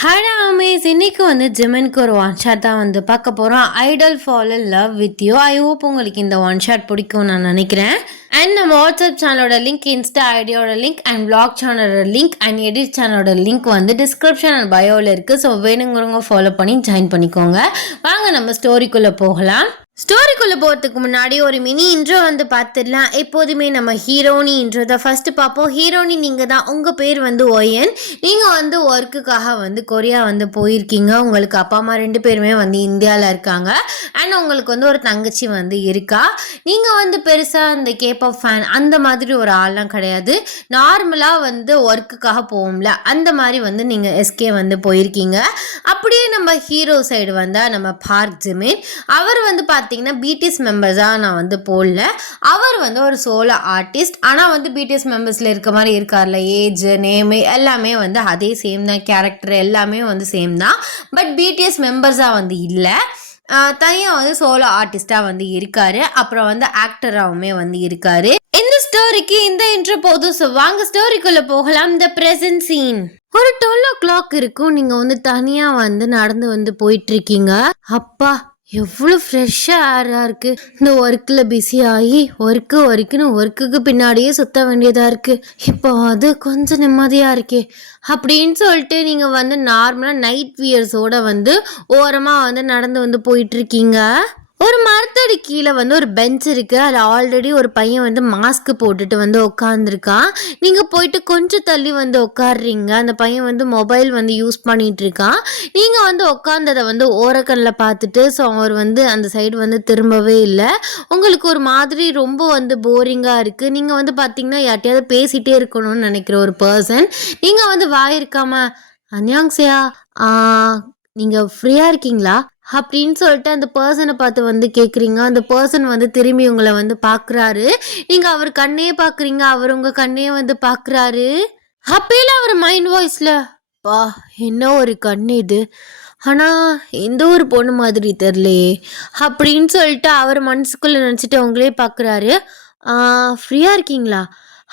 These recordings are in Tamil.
ஹாய் அமேஸ், இன்னைக்கு வந்து ஜிமின்க்கு ஒரு ஒன் ஷாட் தான் வந்து பார்க்க போகிறோம். Idol fall in love with you. I hope உங்களுக்கு இந்த ஒன் ஷாட் பிடிக்கும் நான் நினைக்கிறேன். அண்ட் நம்ம வாட்ஸ்அப் சேனலோட லிங்க், இன்ஸ்டா ஐடியோட லிங்க் அண்ட் பிளாக் சேனலோட லிங்க் அண்ட் எடிட் சேனலோட லிங்க் வந்து டிஸ்கிரிப்ஷன் அண்ட் பயோவில் இருக்குது. ஸோ வேணுங்கிறவங்க ஃபாலோ பண்ணி ஜாயின் பண்ணிக்கோங்க. வாங்க நம்ம ஸ்டோரிக்குள்ளே போகலாம். ஸ்டோரிக்குள்ளே போகிறதுக்கு முன்னாடி ஒரு மினி இன்ட்ரோ வந்து பார்த்துடலாம். எப்போதுமே நம்ம ஹீரோனி இன்ட்ரோ தான் ஃபஸ்ட்டு பார்ப்போம். ஹீரோனி நீங்கள் தான், உங்கள் பேர் வந்து ஒயன். நீங்கள் வந்து ஒர்க்குக்காக வந்து கொரியா வந்து போயிருக்கீங்க. உங்களுக்கு அப்பா அம்மா 2 பேருமே வந்து இந்தியாவில் இருக்காங்க. அண்ட் உங்களுக்கு வந்து ஒரு தங்கச்சி வந்து இருக்கா. நீங்கள் வந்து பெருசாக அந்த கேபாப் ஃபேன் அந்த மாதிரி ஒரு ஆள்லாம் கிடையாது. நார்மலாக வந்து ஒர்க்குக்காக போவோம்ல, அந்த மாதிரி வந்து நீங்கள் எஸ்கே வந்து போயிருக்கீங்க. அப்படியே நம்ம ஹீரோ சைடு வந்தால் நம்ம பார்க் ஜிமின். அவர் வந்து பார்த்தீங்கன்னா பிடிஎஸ் மெம்பர்ஸாக நான் வந்து போடல. அவர் வந்து ஒரு சோலோ ஆர்டிஸ்ட். ஆனால் வந்து பிடிஎஸ் மெம்பர்ஸில் இருக்க மாதிரி இருக்கார்ல, ஏஜ் நேமு எல்லாமே வந்து அதே சேம் தான், கேரக்டர் எல்லாமே வந்து சேம் தான். பட் பிடிஎஸ் மெம்பர்ஸாக வந்து இல்லை, தனியாக வந்து சோலோ ஆர்டிஸ்டாக வந்து இருக்காரு. அப்புறம் வந்து ஆக்டராகவுமே வந்து இருக்காரு. இந்த ஸ்டோரிக்கு இந்த இன்ட்ரோ போதும். ஸோ வாங்க ஸ்டோரிக்குள்ளே போகலாம். இந்த ப்ரெசன்ட் சீன் ஒரு 12 இருக்கும். நீங்கள் வந்து தனியாக வந்து நடந்து வந்து போயிட்டுருக்கீங்க. அப்பா எவ்வளோ ஃப்ரெஷ்ஷாக ஏராக இருக்குது. இந்த ஒர்க்கில் பிஸி ஆகி ஒர்க்குக்கு பின்னாடியே சுற்ற வேண்டியதாக இருக்குது. இப்போ அது கொஞ்சம் நிம்மதியாக இருக்கே அப்படின்னு சொல்லிட்டு நீங்கள் வந்து நார்மலாக நைட் வியர்ஸோடு வந்து ஓரமாக வந்து நடந்து வந்து போயிட்டுருக்கீங்க. ஒரு மரத்தடி கீழே வந்து ஒரு பெஞ்ச் இருக்குது. அதில் ஆல்ரெடி ஒரு பையன் வந்து மாஸ்க் போட்டுட்டு வந்து உட்காந்துருக்கான். நீங்கள் போயிட்டு கொஞ்சம் தள்ளி வந்து உட்காடுறீங்க. அந்த பையன் வந்து மொபைல் வந்து யூஸ் பண்ணிகிட்ருக்கான். நீங்கள் வந்து உட்காந்ததை வந்து ஓரக்கண்ணில் பார்த்துட்டு ஸோ அவர் வந்து அந்த சைடு வந்து திரும்பவே இல்லை. உங்களுக்கு ஒரு மாதிரி ரொம்ப வந்து போரிங்காக இருக்குது. நீங்கள் வந்து பார்த்தீங்கன்னா யார்ட்டையாவது பேசிகிட்டே இருக்கணும்னு நினைக்கிற ஒரு பர்சன். நீங்கள் வந்து வாயிருக்காம அன்யாங்ஸையா நீங்கள் ஃப்ரீயாக இருக்கீங்களா அப்படின்னு சொல்லிட்டு அந்த பர்சனை பார்த்து வந்து கேட்குறீங்க. அந்த பர்சன் வந்து திரும்பி உங்களை வந்து பார்க்குறாரு. நீங்கள் அவர் கண்ணே பார்க்குறீங்க, அவர் உங்கள் கண்ணே வந்து பார்க்குறாரு. அப்பயில அவர் மைண்ட் வாய்ஸில், பா என்ன ஒரு கண் இது, ஆனால் எந்த ஒரு பொண்ணு மாதிரி தெரிலையே அப்படின்னு சொல்லிட்டு அவர் மனசுக்குள்ளே நினச்சிட்டு அவங்களே பார்க்குறாரு. ஃப்ரீயாக இருக்கீங்களா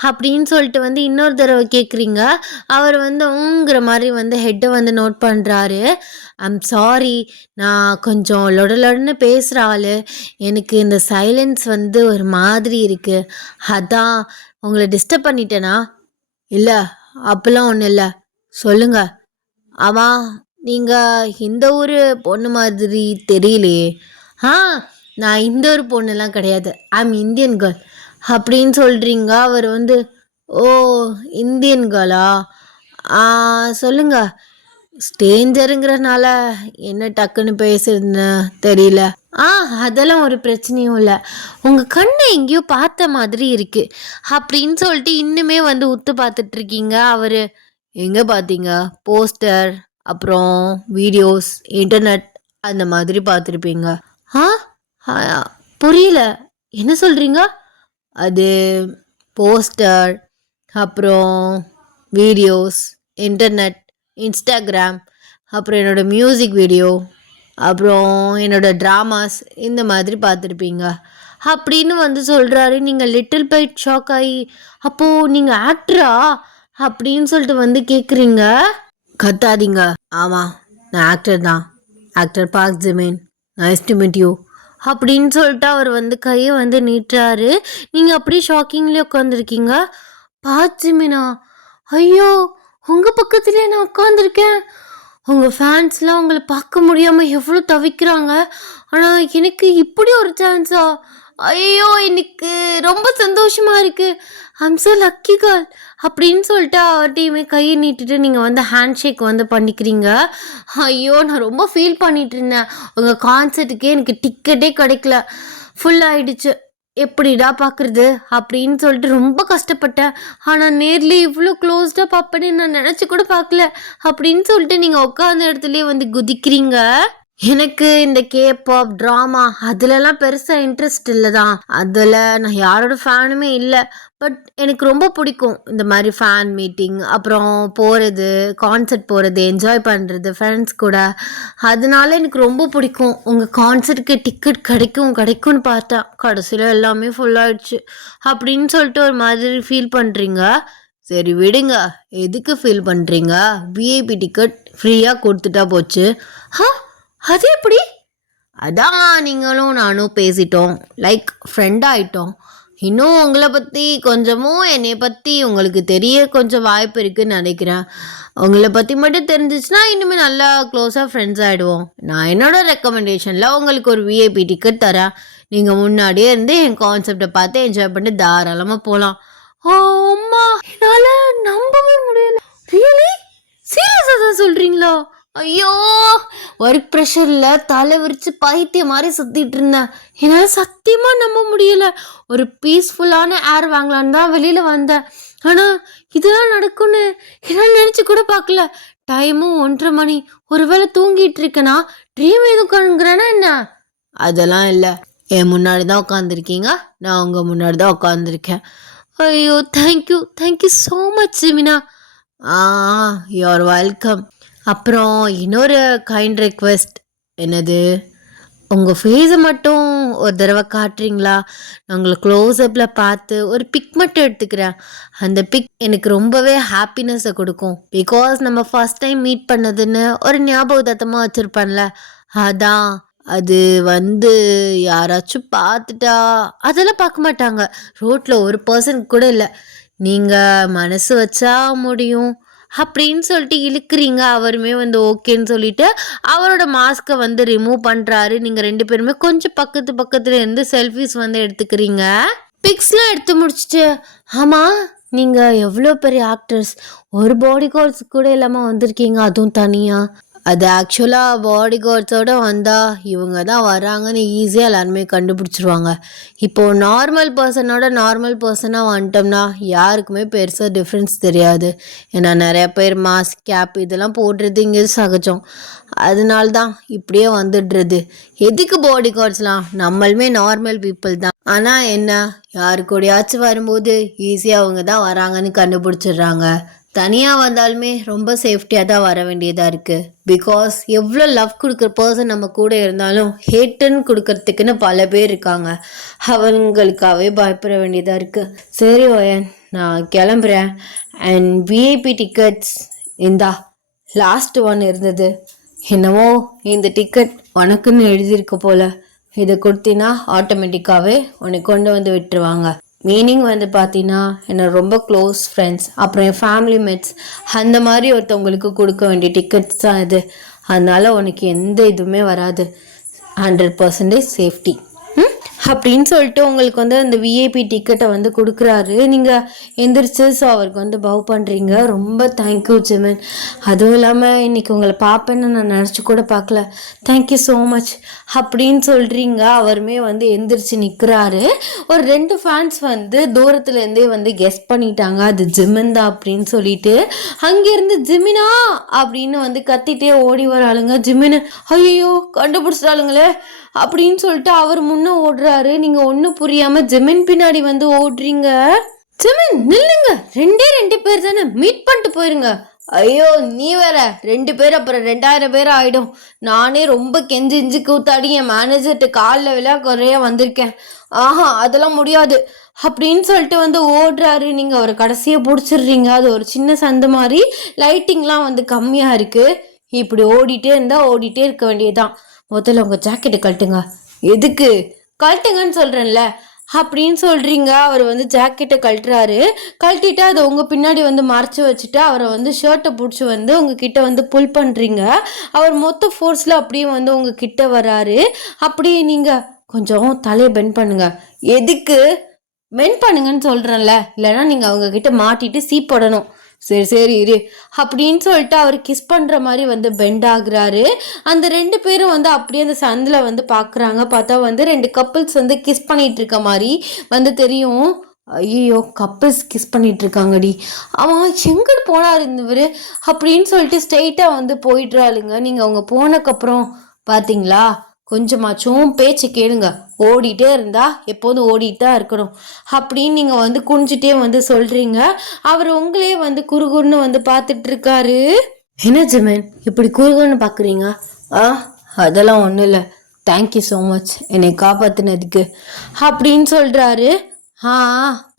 அப்படின்னு சொல்லிட்டு வந்து இன்னொரு தடவை கேட்குறீங்க. அவர் வந்து ஊங்கிற மாதிரி வந்து ஹெட்டை வந்து நோட் பண்ணுறாரு. ஐம் சாரி, நான் கொஞ்சம் லொடன்னு பேசுகிற ஆள். எனக்கு இந்த சைலன்ஸ் வந்து ஒரு மாதிரி இருக்குது, அதான் உங்களை டிஸ்டர்ப் பண்ணிட்டேனா? இல்லை அப்பெல்லாம் ஒன்றும் இல்லை, சொல்லுங்கள். ஆமாம், நீங்கள் இந்த ஒரு பொண்ணு மாதிரி தெரியலையே. நான் இந்த ஒரு பொண்ணுலாம் கிடையாது, ஐம் இந்தியன் கேர்ள் அப்படின்னு சொல்கிறீங்க. அவர் வந்து, ஓ இந்தியன் கேர்ளா, சொல்லுங்க. ஸ்டேஞ்சருங்கிறனால என்ன டக்குன்னு பேசுறதுன்னு தெரியல. அதெல்லாம் ஒரு பிரச்சனையும் இல்லை, உங்கள் கண்ணை எங்கேயோ பார்த்த மாதிரி இருக்குது அப்படின்னு சொல்லிட்டு இன்னுமே வந்து உத்து பார்த்துட்ருக்கீங்க. அவர், எங்கே பார்த்தீங்க? போஸ்டர், அப்புறம் வீடியோஸ், இன்டர்நெட் அந்த மாதிரி பார்த்துருப்பீங்க. புரியல, என்ன சொல்கிறீங்க? அது போஸ்டர், அப்புறம் வீடியோஸ், இன்டர்நெட், இன்ஸ்டாகிராம், அப்புறம் என்னோடய மியூசிக் வீடியோ, அப்புறம் என்னோடய ட்ராமாஸ் இந்த மாதிரி பார்த்துருப்பீங்க அப்படின்னு வந்து சொல்கிறாரு. நீங்கள் லிட்டில் பைட் ஷாக் ஆகி, அப்போது நீங்கள் ஆக்டரா அப்படின்னு சொல்லிட்டு வந்து கேட்குறீங்க. கத்தாதீங்க, ஆமாம் நான் ஆக்டர் தான், actor park Jimin, nice to meet you அப்படின்னு சொல்லிட்டு அவர் வந்து கையை வந்து நீட்டுறாரு. நீங்கள் அப்படியே ஷாக்கிங்லேயே உட்காந்துருக்கீங்க. பார்க் ஜிமினா, ஐயோ உங்கள் பக்கத்துலேயே நான் உட்காந்துருக்கேன். உங்கள் ஃபேன்ஸ்லாம் உங்களை பார்க்க முடியாமல் எவ்வளோ தவிக்கிறாங்க. ஆனால் எனக்கு இப்படி ஒரு சான்ஸா? ஐயோ எனக்கு ரொம்ப சந்தோஷமாக இருக்குது, ஐம் ஸோ லக்கி கேர்ள் அப்படின்னு சொல்லிட்டு அவர்கிட்டையுமே கையை நீட்டிட்டு நீங்கள் வந்து ஹேண்ட் ஷேக் வந்து பண்ணிக்கிறீங்க. ஐயோ நான் ரொம்ப ஃபீல் பண்ணிகிட்டு இருந்தேன். உங்கள் கான்சர்ட்டுக்கே எனக்கு டிக்கெட்டே கிடைக்கல, ஃபுல் ஆகிடுச்சு, எப்படிடா பார்க்குறது அப்படின்னு சொல்லிட்டு ரொம்ப கஷ்டப்பட்டேன். ஆனால் நேரில் இவ்வளோ க்ளோஸ்டாக பார்ப்பேன்னு நான் நினச்சி கூட பார்க்கல அப்படின்னு சொல்லிட்டு நீங்கள் உட்காந்த இடத்துலையே வந்து குதிக்கிறீங்க. எனக்கு இந்த கேபாப் ட்ராமா அதுலலாம் பெருசாக இன்ட்ரெஸ்ட் இல்லை தான், அதில் நான் யாரோட ஃபேனுமே இல்லை. பட் எனக்கு ரொம்ப பிடிக்கும் இந்த மாதிரி ஃபேன் மீட்டிங், அப்புறம் போகிறது, கான்சர்ட் போகிறது, என்ஜாய் பண்ணுறது ஃப்ரெண்ட்ஸ் கூட. அதனால எனக்கு ரொம்ப பிடிக்கும். உங்கள் கான்சர்ட்டுக்கு டிக்கெட் கிடைக்கும்னு பார்த்தேன், கடைசியில் எல்லாமே ஃபுல்லாகிடுச்சு அப்படின்னு சொல்லிட்டு ஒரு மாதிரி ஃபீல் பண்ணுறீங்க. சரி விடுங்க, எதுக்கு ஃபீல் பண்ணுறீங்க? விஐபி டிக்கெட் ஃப்ரீயாக கொடுத்துட்டா போச்சு. ஹா, அது எப்படி? அதான் நீங்களும் நானும் பேசிட்டோம், லைக் ஃப்ரெண்ட் ஆகிட்டோம். இன்னும் உங்களை பற்றி கொஞ்சமும் என்னை பற்றி உங்களுக்கு தெரிய கொஞ்சம் வாய்ப்பு இருக்குதுன்னு நினைக்கிறேன். உங்களை பற்றி மட்டும் தெரிஞ்சிச்சுன்னா இனிமேல் நல்லா க்ளோஸாக ஃப்ரெண்ட்ஸ் ஆகிடுவோம். நான் என்னோடய ரெக்கமெண்டேஷனில் உங்களுக்கு ஒரு விஐபி டிக்கெட் தரேன். நீங்கள் முன்னாடியே இருந்து என் கான்செப்டை பார்த்து என்ஜாய் பண்ணிட்டு தாராளமாக போகலாம். அம்மா, என்னால் நம்பவே முடியல. ரியலி? சீரியஸாக தான் சொல்கிறீங்களா? ஐயோ, ஒர்க் ப்ரெஷரில் தலை விரித்து பைத்திய மாதிரி சுற்றிட்டு இருந்தேன். என்னால் சத்தியமாக நம்ப முடியல. ஒரு பீஸ்ஃபுல்லான ஏர் வாங்கலான்னு தான் வெளியில் வந்தேன். ஆனால் இதெல்லாம் நடக்கும்னு என்னால் நினச்சி கூட பார்க்கல. டைமும் 1:30 மணி. ஒருவேளை தூங்கிட்டு இருக்கேனா, ட்ரீம் எதுவும் கணுங்கிறேன்னா என்ன? அதெல்லாம் இல்லை, என் முன்னாடி தான் உட்காந்துருக்கீங்க, நான் உங்கள் முன்னாடி தான் உட்காந்துருக்கேன். ஐயோ, தேங்க்யூ ஸோ மச் ஜிமினா. You're welcome. அப்புறம் இன்னொரு கைண்ட் ரெக்வெஸ்ட். என்னது? உங்கள் ஃபேஸை மட்டும் ஒரு தடவை காட்டுறீங்களா? நான் உங்களை க்ளோஸ்அப்பில் பார்த்து ஒரு பிக் மட்டும் எடுத்துக்கிறேன். அந்த பிக் எனக்கு ரொம்பவே ஹாப்பினஸை கொடுக்கும். பிகாஸ் நம்ம ஃபர்ஸ்ட் டைம் மீட் பண்ணதுன்னு ஒரு ஞாபகத்தமாக வச்சுருப்பேன்ல, அதான். அது யாராச்சும் பார்த்துட்டா அதெல்லாம் பார்க்க மாட்டாங்க. ரோட்டில் ஒரு பர்சன் கூட இல்லை. நீங்கள் மனசு வச்சா முடியும் அப்படின்னு சொல்லிட்டு இழுக்கிறீங்க. அவருமே ஓகேன்னு சொல்லிட்டு அவரோட மாஸ்கை ரிமூவ் பண்ணுறாரு. நீங்கள் 2 பேருமே கொஞ்சம் பக்கத்துல இருந்து செல்ஃபிஸ் எடுத்துக்கிறீங்க. பிக்ஸ்லாம் எடுத்து முடிச்சுட்டு, ஆமாம், நீங்கள் எவ்வளோ பெரிய ஆக்டர்ஸ், ஒரு பாடி கார்ட்ஸ் கூட இல்லாமல் வந்திருக்கீங்க, அதுவும் தனியாக. அது ஆக்சுவலாக பாடி கார்ட்ஸோடு வந்தால் இவங்க தான் வராங்கன்னு ஈஸியாக எல்லாருமே கண்டுபிடிச்சிருவாங்க. இப்போது நார்மல் பர்சனாக வந்துட்டோம்னா யாருக்குமே பெருசாக டிஃப்ரென்ஸ் தெரியாது. ஏன்னா நிறையா பேர் மாஸ்க், கேப் இதெல்லாம் போடுறது இங்கே சகஜம். அதனால தான் இப்படியே வந்துடுறது. எதுக்கு பாடி கார்ட்ஸ்லாம்? நம்மளுமே நார்மல் பீப்புள் தான். ஆனால் என்ன, யாரு கூடயாச்சும் வரும்போது ஈஸியாக அவங்க தான் வராங்கன்னு கண்டுபிடிச்சிடுறாங்க. தனியாக வந்தாலுமே ரொம்ப சேஃப்டியாக தான் வர வேண்டியதாக இருக்குது. பிகாஸ் எவ்வளோ லவ் கொடுக்குற பர்சன் நம்ம கூட இருந்தாலும் ஹேட்டுன்னு கொடுக்கறதுக்குன்னு பல பேர் இருக்காங்க. அவங்களுக்காகவே பயப்பட வேண்டியதாக இருக்குது. சரி ஓயன், நான் கிளம்புறேன். அண்ட் விஐபி டிக்கெட்ஸ் இந்தா, லாஸ்ட் ஒன் இருந்தது. என்னவோ இந்த டிக்கெட் உனக்குன்னு எழுதியிருக்க போல். இதை கொடுத்தினா ஆட்டோமேட்டிக்காகவே உனக்கு கொண்டு விட்டுருவாங்க. மீனிங் பார்த்தீங்கன்னா என்னோட ரொம்ப க்ளோஸ் ஃப்ரெண்ட்ஸ், அப்புறம் என் ஃபேமிலி மேட்ஸ், அந்த மாதிரி ஒருத்தவங்களுக்கு கொடுக்க வேண்டிய டிக்கெட்ஸ் தான் இது. அதனால் உனக்கு எந்த இதுவுமே வராது. 100% சேஃப்டி அப்படின்னு சொல்லிட்டு உங்களுக்கு அந்த விஐபி டிக்கெட்டை கொடுக்குறாரு. நீங்கள் எந்திரிச்சு ஸோ அவருக்கு பவ் பண்ணுறீங்க. ரொம்ப தேங்க்யூ ஜிமன். அதுவும் இல்லாமல் இன்றைக்கி உங்களை பார்ப்பேன்னு நான் நினச்சி கூட பார்க்கல. தேங்க்யூ ஸோ மச் அப்படின்னு சொல்கிறீங்க. அவருமே எந்திரிச்சு நிற்கிறாரு. ஒரு 2 ஃபேன்ஸ் தூரத்துலேருந்தே கெஸ் பண்ணிட்டாங்க அது ஜிமன் தான் அப்படின்னு சொல்லிட்டு. அங்கேருந்து ஜிமினா அப்படின்னு கத்திட்டே ஓடி வராளுங்க. ஜிமின், ஐயோ கண்டுபிடிச்சிட்டாளுங்களே அப்படின்னு சொல்லிட்டு அவர் முன்னே ஓடுறாரு. நீங்கள் ஒன்றும் புரியாமல் ஜிமின் பின்னாடி ஓடுறீங்க. ஜிமின் நில்லுங்க, 2 பேர் தானே, மீட் பண்ணிட்டு போயிருங்க. ஐயோ நீ வேற 2 பேர், அப்புறம் 2000 பேர் ஆகிடும். நானே ரொம்ப கெஞ்சி கூத்தாடி என் மேனேஜர்கிட்ட காலில் விழா குறைய வந்திருக்கேன். ஆஹா, அதெல்லாம் முடியாது அப்படின்னு சொல்லிட்டு ஓடுறாரு. நீங்கள் அவரை கடைசியாக பிடிச்சிடுறீங்க. அது ஒரு சின்ன சந்து மாதிரி, லைட்டிங்லாம் கம்மியாக இருக்குது. இப்படி ஓடிட்டே இருக்க வேண்டியதுதான். முதல்ல உங்கள் ஜாக்கெட்டை கழட்டுங்க. எதுக்கு? கழட்டுங்கன்னு சொல்கிறேன்ல அப்படின்னு சொல்கிறீங்க. அவர் ஜாக்கெட்டை கழட்டுறாரு. கழட்டிட்டு அதை உங்கள் பின்னாடி மறைச்சி வச்சுட்டு அவரை ஷர்ட்டை பிடிச்சி உங்ககிட்ட புல் பண்ணுறீங்க. அவர் மொத்த ஃபோர்ஸில் அப்படியே உங்கள் கிட்ட வராரு. அப்படியே நீங்கள் கொஞ்சம் தலையை பெண்ட் பண்ணுங்க. எதுக்கு? பெண்ட் பண்ணுங்கன்னு சொல்கிறேன்ல, இல்லைன்னா நீங்கள் அவங்கக்கிட்ட மாட்டிட்டு சீப்படணும். சரி இரு அப்படின்னு சொல்லிட்டு அவர் கிஸ் பண்ணுற மாதிரி பெண்ட் ஆகுறாரு. அந்த 2 பேரும் அப்படியே அந்த சந்தில் பார்க்குறாங்க. பார்த்தா 2 கப்பிள்ஸ் கிஸ் பண்ணிட்டு இருக்க மாதிரி தெரியும். ஐயோ, கப்பிள்ஸ் கிஸ் பண்ணிட்டு இருக்காங்கடி, அவன் எங்கிட்டு போனார் இவர் அப்படின்னு சொல்லிட்டு ஸ்ட்ரெயிட்டாக போயிடுறாளுங்க. நீங்கள் அவங்க போனக்கப்புறம் பார்த்தீங்களா, கொஞ்சமாச்சும் பேச்சு கேளுங்க. ஓடிட்டே இருந்தா எப்போதும் ஓடிட்டு தான் இருக்கணும் அப்படின்னு நீங்கள் குனிஞ்சிட்டே சொல்கிறீங்க. அவர் உங்களே குறுகுறுன்னு பார்த்துட்டு இருக்காரு. என்ன ஜிமன் இப்படி குறுகுறுன்னு பார்க்குறீங்க? அதெல்லாம் ஒன்றும் இல்லை, தேங்க்யூ ஸோ மச் என்னை காப்பாற்றினதுக்கு அப்படின்னு சொல்கிறாரு. ஆ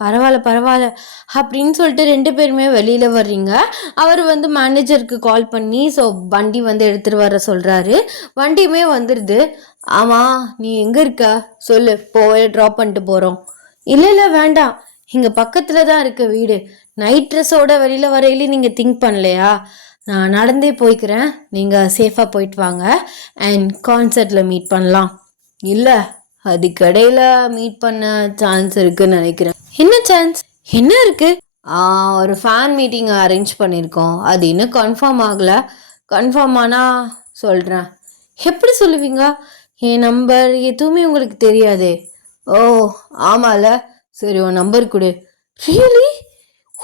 பரவாயில்ல பரவாயில்ல அப்படின்னு சொல்லிட்டு 2 பேருமே வெளியில வர்றீங்க. அவர் வந்து மேனேஜருக்கு கால் பண்ணி வண்டி வந்து எடுத்துட்டு வர சொல்றாரு. வண்டியுமே வந்துடுது. ஆமா, நீ எங்க இருக்க சொல்லு, போய் ட்ராப் பண்ணிட்டு போறோம். இல்ல இல்ல வேண்டாம், இங்க பக்கத்துல தான் இருக்கு வீடு. நைட் ட்ரெஸ்ஸோட வெளியில வரையில நீங்க திங்க் பண்ணலையா? நான் நடந்தே போய்க்கிறேன், நீங்க சேஃபா போயிட்டு வாங்க அண்ட் கான்சர்ட்ல மீட் பண்ணலாம். இல்ல, அதுக்கடையில மீட் பண்ண சான்ஸ் இருக்குன்னு நினைக்கிறேன். என்ன சான்ஸ்? என்ன இருக்கு? ஒரு ஃபேன் மீட்டிங் அரேஞ்ச் பண்ணியிருக்கோம், அது இன்னும் கன்ஃபார்ம் ஆகல. கன்ஃபார்ம் ஆனா சொல்றேன். எப்படி சொல்லுவீங்க? என் நம்பர் எதுவுமே உங்களுக்கு தெரியாதே. ஓ ஆமால, சரி உன் நம்பர் கொடு. ரியலி?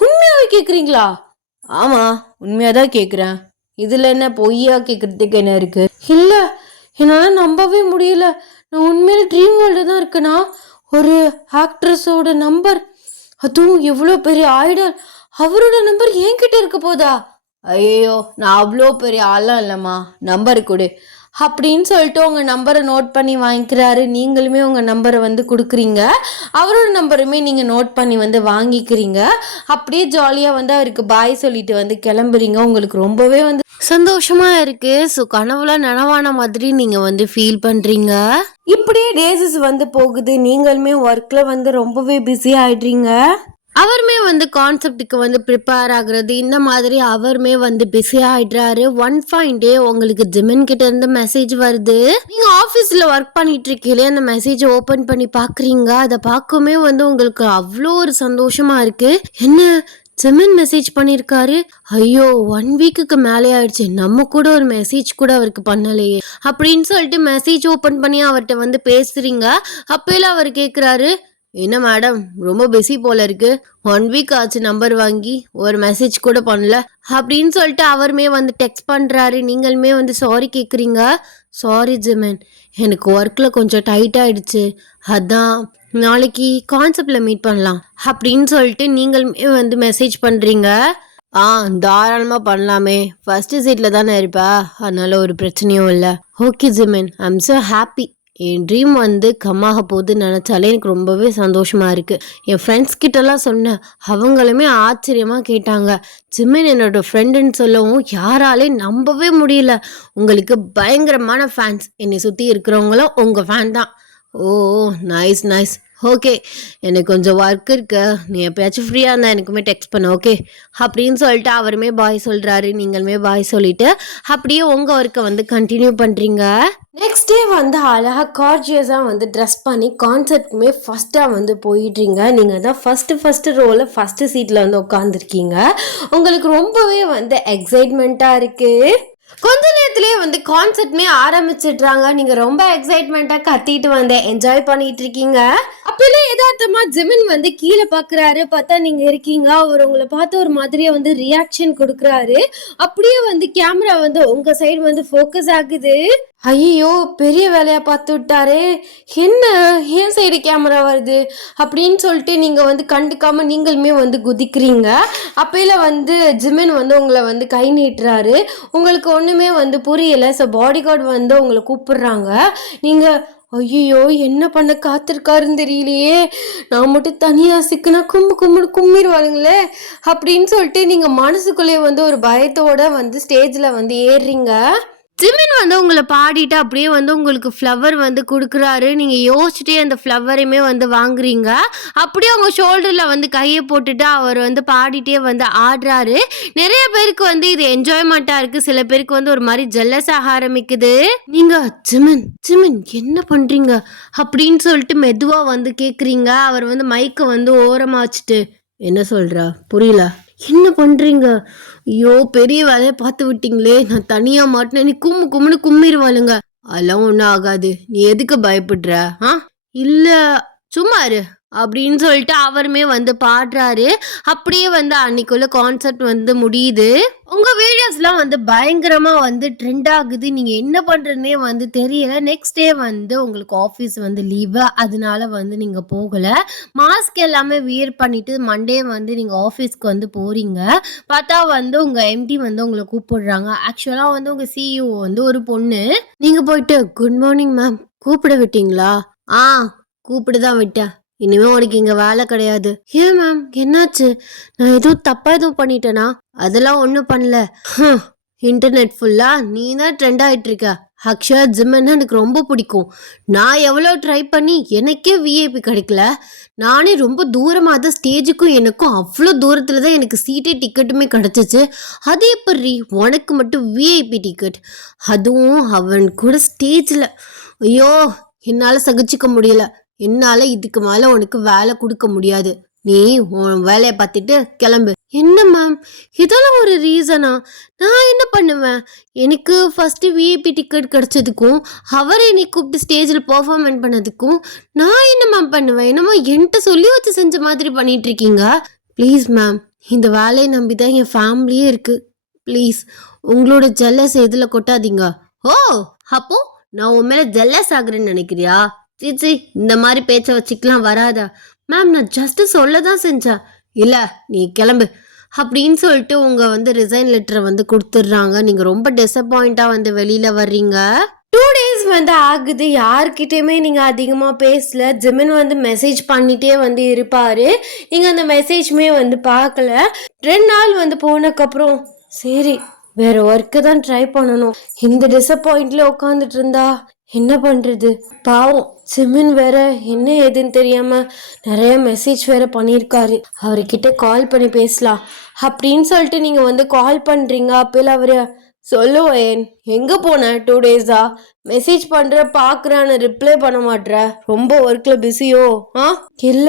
உண்மையாவே கேக்குறீங்களா? ஆமா, உண்மையாதான் கேக்குறேன். இதுல என்ன பொய்யா கேக்குறதுக்கு என்ன இருக்கு? இல்ல, என்னால நம்பவே முடியல. நான் உண்மையில ட்ரீம் வேர்ல்டு தான் இருக்கேனா? ஒரு ஆக்ட்ரஸோட நம்பர், அதுவும் எவ்வளோ பெரிய ஐடல், அவரோட நம்பர் என்கிட்ட இருக்க போதா? ஐயோ, நான் அவ்வளோ பெரிய ஆளாம் இல்லைம்மா, நம்பர் கொடு அப்படின்னு சொல்லிட்டு உங்கள் நம்பரை நோட் பண்ணி வாங்கிக்கிறாரு. நீங்களுமே உங்கள் நம்பரை வந்து கொடுக்குறீங்க, அவரோட நம்பருமே நீங்கள் நோட் பண்ணி வந்து வாங்கிக்கிறீங்க. அப்படியே ஜாலியாக வந்து அவருக்கு பாய் சொல்லிட்டு வந்து கிளம்புறீங்க. உங்களுக்கு ரொம்பவே வந்து சந்தோஷமா இருக்கு. ஸோ கனவுல நனவான மாதிரி நீங்க வந்து ஃபீல் பண்றீங்க. இப்படியே டேஸஸ் வந்து போகுது. நீங்களுமே ஒர்க்ல வந்து ரொம்பவே பிஸி ஆயிடுறீங்க. அவருமே வந்து கான்செப்டுக்கு வந்து ப்ரிப்பேர் ஆகுறது, இந்த மாதிரி அவருமே வந்து பிஸி ஆயிடுறாரு. ஒன் ஃபைன் டே உங்களுக்கு ஜிமின் கிட்ட இருந்து மெசேஜ் வருது. நீங்க ஆஃபீஸில் ஒர்க் பண்ணிட்டு இருக்கீங்களே, அந்த மெசேஜ் ஓப்பன் பண்ணி பார்க்குறீங்க. அதை பார்க்கவே வந்து உங்களுக்கு அவ்வளோ ஒரு சந்தோஷமா இருக்கு. என்ன, ஜிமின் மெசேஜ் பண்ணியிருக்காரு? ஐயோ, 1 வீக்குக்கு மேலே ஆயிடுச்சு, நம்ம கூட ஒரு மெசேஜ் கூட அவருக்கு பண்ணலையே அப்படின்னு சொல்லிட்டு மெசேஜ் ஓப்பன் பண்ணி அவர்கிட்ட வந்து பேசுறீங்க. அப்பயில அவர் கேட்குறாரு, என்ன மேடம் ரொம்ப பிஸி போல இருக்கு, 1 வீக் ஆச்சு நம்பர் வாங்கி, ஒரு மெசேஜ் கூட பண்ணல அப்படின்னு சொல்லிட்டு அவருமே வந்து டெக்ஸ்ட் பண்றாரு. நீங்களுமே வந்து சாரி கேட்குறீங்க. சாரி ஜிமின், எனக்கு ஒர்க்கில் கொஞ்சம் டைட் ஆயிடுச்சு, அதான் நாளைக்கு கான்செப்டில் மீட் பண்ணலாம் அப்படின்னு சொல்லிட்டு நீங்களுமே வந்து மெசேஜ் பண்ணுறீங்க. தாராளமாக பண்ணலாமே, ஃபஸ்ட்டு சீட்டில் தானே இருப்பா, அதனால ஒரு பிரச்சனையும் இல்லை. Okay Jimin, I am so happy. N dream வந்து கம்மாக போகுதுன்னு நினச்சாலே எனக்கு ரொம்பவே சந்தோஷமாக இருக்குது. என் ஃப்ரெண்ட்ஸ் கிட்டலாம் சொன்னேன், அவங்களுமே ஆச்சரியமாக கேட்டாங்க. ஜிமின் என்னோட ஃப்ரெண்டுன்னு சொல்லவும் யாராலே நம்பவே முடியல. உங்களுக்கு பயங்கரமான ஃபேன்ஸ், என்னை சுற்றி இருக்கிறவங்களும் உங்கள் ஃபேன் தான். ஓ நைஸ் நைஸ். ஓகே, எனக்கு கொஞ்சம் ஒர்க் இருக்கு, நீ எப்பயாச்சும் ஃப்ரீயாக இருந்தால் எனக்குமே டெக்ஸ்ட் பண்ண, ஓகே அப்படின்னு சொல்லிட்டு அவருமே பாய் சொல்கிறாரு. நீங்களுமே பாய் சொல்லிட்டு அப்படியே உங்கள் ஒர்க்கை வந்து கண்டினியூ பண்ணுறீங்க. நெக்ஸ்ட் டே வந்து அழகாக கார்ஜியஸாக வந்து ட்ரெஸ் பண்ணி கான்சர்ட்க்குமே ஃபஸ்ட்டாக வந்து போயிடுறீங்க. நீங்கள் தான் ஃபஸ்ட்டு ரோவில் ஃபஸ்ட்டு சீட்டில் வந்து உட்காந்துருக்கீங்க. உங்களுக்கு ரொம்பவே வந்து எக்ஸைட்மெண்ட்டாக இருக்குது. கொஞ்ச நேரத்திலே வந்து கான்சர்ட்மே ஆரம்பிச்சிடுறாங்க. நீங்க ரொம்ப எக்ஸைட்மெண்ட்டா கத்திட்டு வந்து என்ஜாய் பண்ணிட்டு இருக்கீங்க. அப்பெல்லாம் யதார்த்தமா ஜிமின் வந்து கீழே பாக்குறாரு. பார்த்தா நீங்க இருக்கீங்க. அவர் உங்களை பார்த்து ஒரு மாதிரியா வந்து ரியாக்ஷன் கொடுக்குறாரு. அப்படியே வந்து கேமரா வந்து உங்க சைடு வந்து ஃபோக்கஸ் ஆகுது. ஐயோ, பெரிய வேலையா பார்த்து விட்டாரே, என்ன ஏன் சைடு கேமரா வருது அப்படின்னு சொல்லிட்டு நீங்கள் வந்து கண்டுக்காம நீங்களுமே வந்து குதிக்கிறீங்க. அப்பையில வந்து ஜிமின் வந்து உங்களை வந்து கை நீட்டுறாரு. உங்களுக்கு ஒன்றுமே வந்து புரியலை. ஸோ பாடி கார்டு வந்து உங்களை கூப்பிடுறாங்க. நீங்கள் ஐயோ என்ன பண்ண காத்திருக்காருன்னு தெரியலையே, நான் மட்டும் தனியாக சிக்குனா கும்மிடுவானுங்களே அப்படின்னு சொல்லிட்டு நீங்கள் மனசுக்குள்ளேயே வந்து ஒரு பயத்தோட வந்து ஸ்டேஜில் வந்து ஏறுறீங்க. ஜிமின் வந்து உங்களை பாடிட்டு அப்படியே வந்து உங்களுக்கு ஃப்ளவர் வந்து கொடுக்குறாரு. நீங்கள் யோசிச்சுட்டே அந்த ஃப்ளவரையுமே வந்து வாங்குறீங்க. அப்படியே உங்கள் ஷோல்டரில் வந்து கையை போட்டுட்டு அவர் வந்து பாடிட்டே வந்து ஆடுறாரு. நிறைய பேருக்கு வந்து இது என்ஜாய்மெண்ட்டாக இருக்குது, சில பேருக்கு வந்து ஒரு மாதிரி ஜெல்லஸ் ஆக ஆரம்பிக்குது. நீங்கள் ஜிமின் ஜிமின் என்ன பண்ணுறீங்க அப்படின்னு சொல்லிட்டு மெதுவாக வந்து கேட்குறீங்க. அவர் வந்து மைக்கை வந்து ஓரமாக வச்சுட்டு என்ன சொல்கிறா புரியல, என்ன பண்ணுறீங்க, ஐயோ பெரிய வேலையை பார்த்து விட்டீங்களே, நான் தனியாக மாட்டினேன், நீ கும்முன்னு கும்மிடுவாளுங்க, அதெல்லாம் ஒன்றும் ஆகாது, நீ எதுக்கு பயப்படுற, இல்லை சும்மா இரு அப்படின்னு சொல்லிட்டு அவருமே வந்து பாடுறாரு. அப்படியே வந்து அன்னைக்குள்ள கான்சர்ட் வந்து முடியுது. உங்கள் வீடியோஸ்லாம் வந்து பயங்கரமாக வந்து ட்ரெண்ட் ஆகுது. நீங்கள் என்ன பண்ணுறதுனே வந்து தெரியல. நெக்ஸ்ட் டே வந்து உங்களுக்கு ஆஃபீஸ் வந்து லீவு, அதனால வந்து நீங்கள் போகலை. மாஸ்க் எல்லாமே வியர் பண்ணிவிட்டு மண்டே வந்து நீங்கள் ஆஃபீஸ்க்கு வந்து போகிறீங்க. பார்த்தா வந்து உங்கள் எம்டி வந்து உங்களை கூப்பிடுறாங்க. ஆக்சுவலாக வந்து உங்கள் சிஇஓ வந்து ஒரு பொண்ணு. நீங்கள் போயிட்டு குட் மார்னிங் மேம் கூப்பிட விட்டீங்களா? கூப்பிட்டு தான் விட்டேன். இனிமே உனக்கு இங்க வேலை கிடையாது. ஏன் மேம் என்னாச்சு? நான் எதுவும் தப்பா எதுவும் பண்ணிட்டேனா? அதெல்லாம் ஒன்றும் பண்ணல. இன்டர்நெட் ஃபுல்லா நீ தான் ட்ரெண்ட் ஆயிட்டு இருக்க. அக்ஷயா ஜிம்னா எனக்கு ரொம்ப பிடிக்கும். நான் எவ்வளோ ட்ரை பண்ணி எனக்கே விஐபி கிடைக்கல. நானே ரொம்ப தூரமாக தான் ஸ்டேஜுக்கும் எனக்கும் அவ்வளோ தூரத்தில் தான் எனக்கு சீட்டே டிக்கெட்டுமே கிடச்சிச்சு. அது எப்படி உனக்கு மட்டும் விஐபி டிக்கெட், அதுவும் அவன் கூட ஸ்டேஜில்? ஐயோ, என்னால் சகிச்சிக்க முடியல. என்னால் இதுக்கு மேலே உனக்கு வேலை கொடுக்க முடியாது. நீ உன் வேலையை பார்த்துட்டு கிளம்பு. என்ன மேம், இதெல்லாம் ஒரு ரீசனா? நான் என்ன பண்ணுவேன்? எனக்கு ஃபர்ஸ்ட் விஐபி டிக்கெட் கிடைச்சதுக்கும் அவரை என்னை கூப்பிட்டு ஸ்டேஜில் பர்ஃபார்மன்ஸ் பண்ணதுக்கும் நான் என்ன மேம் பண்ணுவேன்? என்னமோ என்கிட்ட சொல்லி வச்சு செஞ்ச மாதிரி பண்ணிட்டு இருக்கீங்க. ப்ளீஸ் மேம், இந்த வேலையை நம்பி தான் என் ஃபேமிலியே இருக்கு. ப்ளீஸ் உங்களோட ஜெல்லஸ் இதில் கொட்டாதீங்க. ஓ, அப்போ நான் உன் மேலே ஜெல்லஸ் ஆகுறேன்னு நினைக்கிறியா? சீச்சி, இந்த மாதிரி பேச்சை வச்சுக்கலாம் வராதா? மேம், நான் ஜஸ்ட் சொல்ல தான் செஞ்சேன். இல்லை, நீ கிளம்பு அப்படின்னு சொல்லிட்டு உங்க ரிசைன் லெட்டரை கொடுத்துட்றாங்க. நீங்க ரொம்ப டிசப்பாயிண்டா வெளியில வர்றீங்க. 2 days ஆகுது. யார்கிட்டயுமே நீங்க அதிகமா பேசல. ஜிமின் மெசேஜ் பண்ணிட்டே இருப்பாரு. நீங்க அந்த மெசேஜ்மே பார்க்கல. 2 நாள் போனதுக்கப்புறம் சரி வேற ஒர்க்கு தான் ட்ரை பண்ணணும். இந்த டிசப்பாயிண்ட்ல உட்காந்துட்டு இருந்தா என்ன பண்றது? பாவம் ஜிமின் வேற என்ன ஏதுன்னு தெரியாம நிறைய மெசேஜ் வேற பண்ணியிருக்காரு. அவர்கிட்ட கால் பண்ணி பேசலாம் அப்படின்னு சொல்லிட்டு நீங்க கால் பண்றீங்க. அப்பல அவரு சொல்லுவேன், எங்க போன 2 days-ஆ? மெசேஜ் பண்ற பாக்குறான்னு ரிப்ளை பண்ண மாட்ற, ரொம்ப ஒர்க்ல பிஸியோ? இல்ல,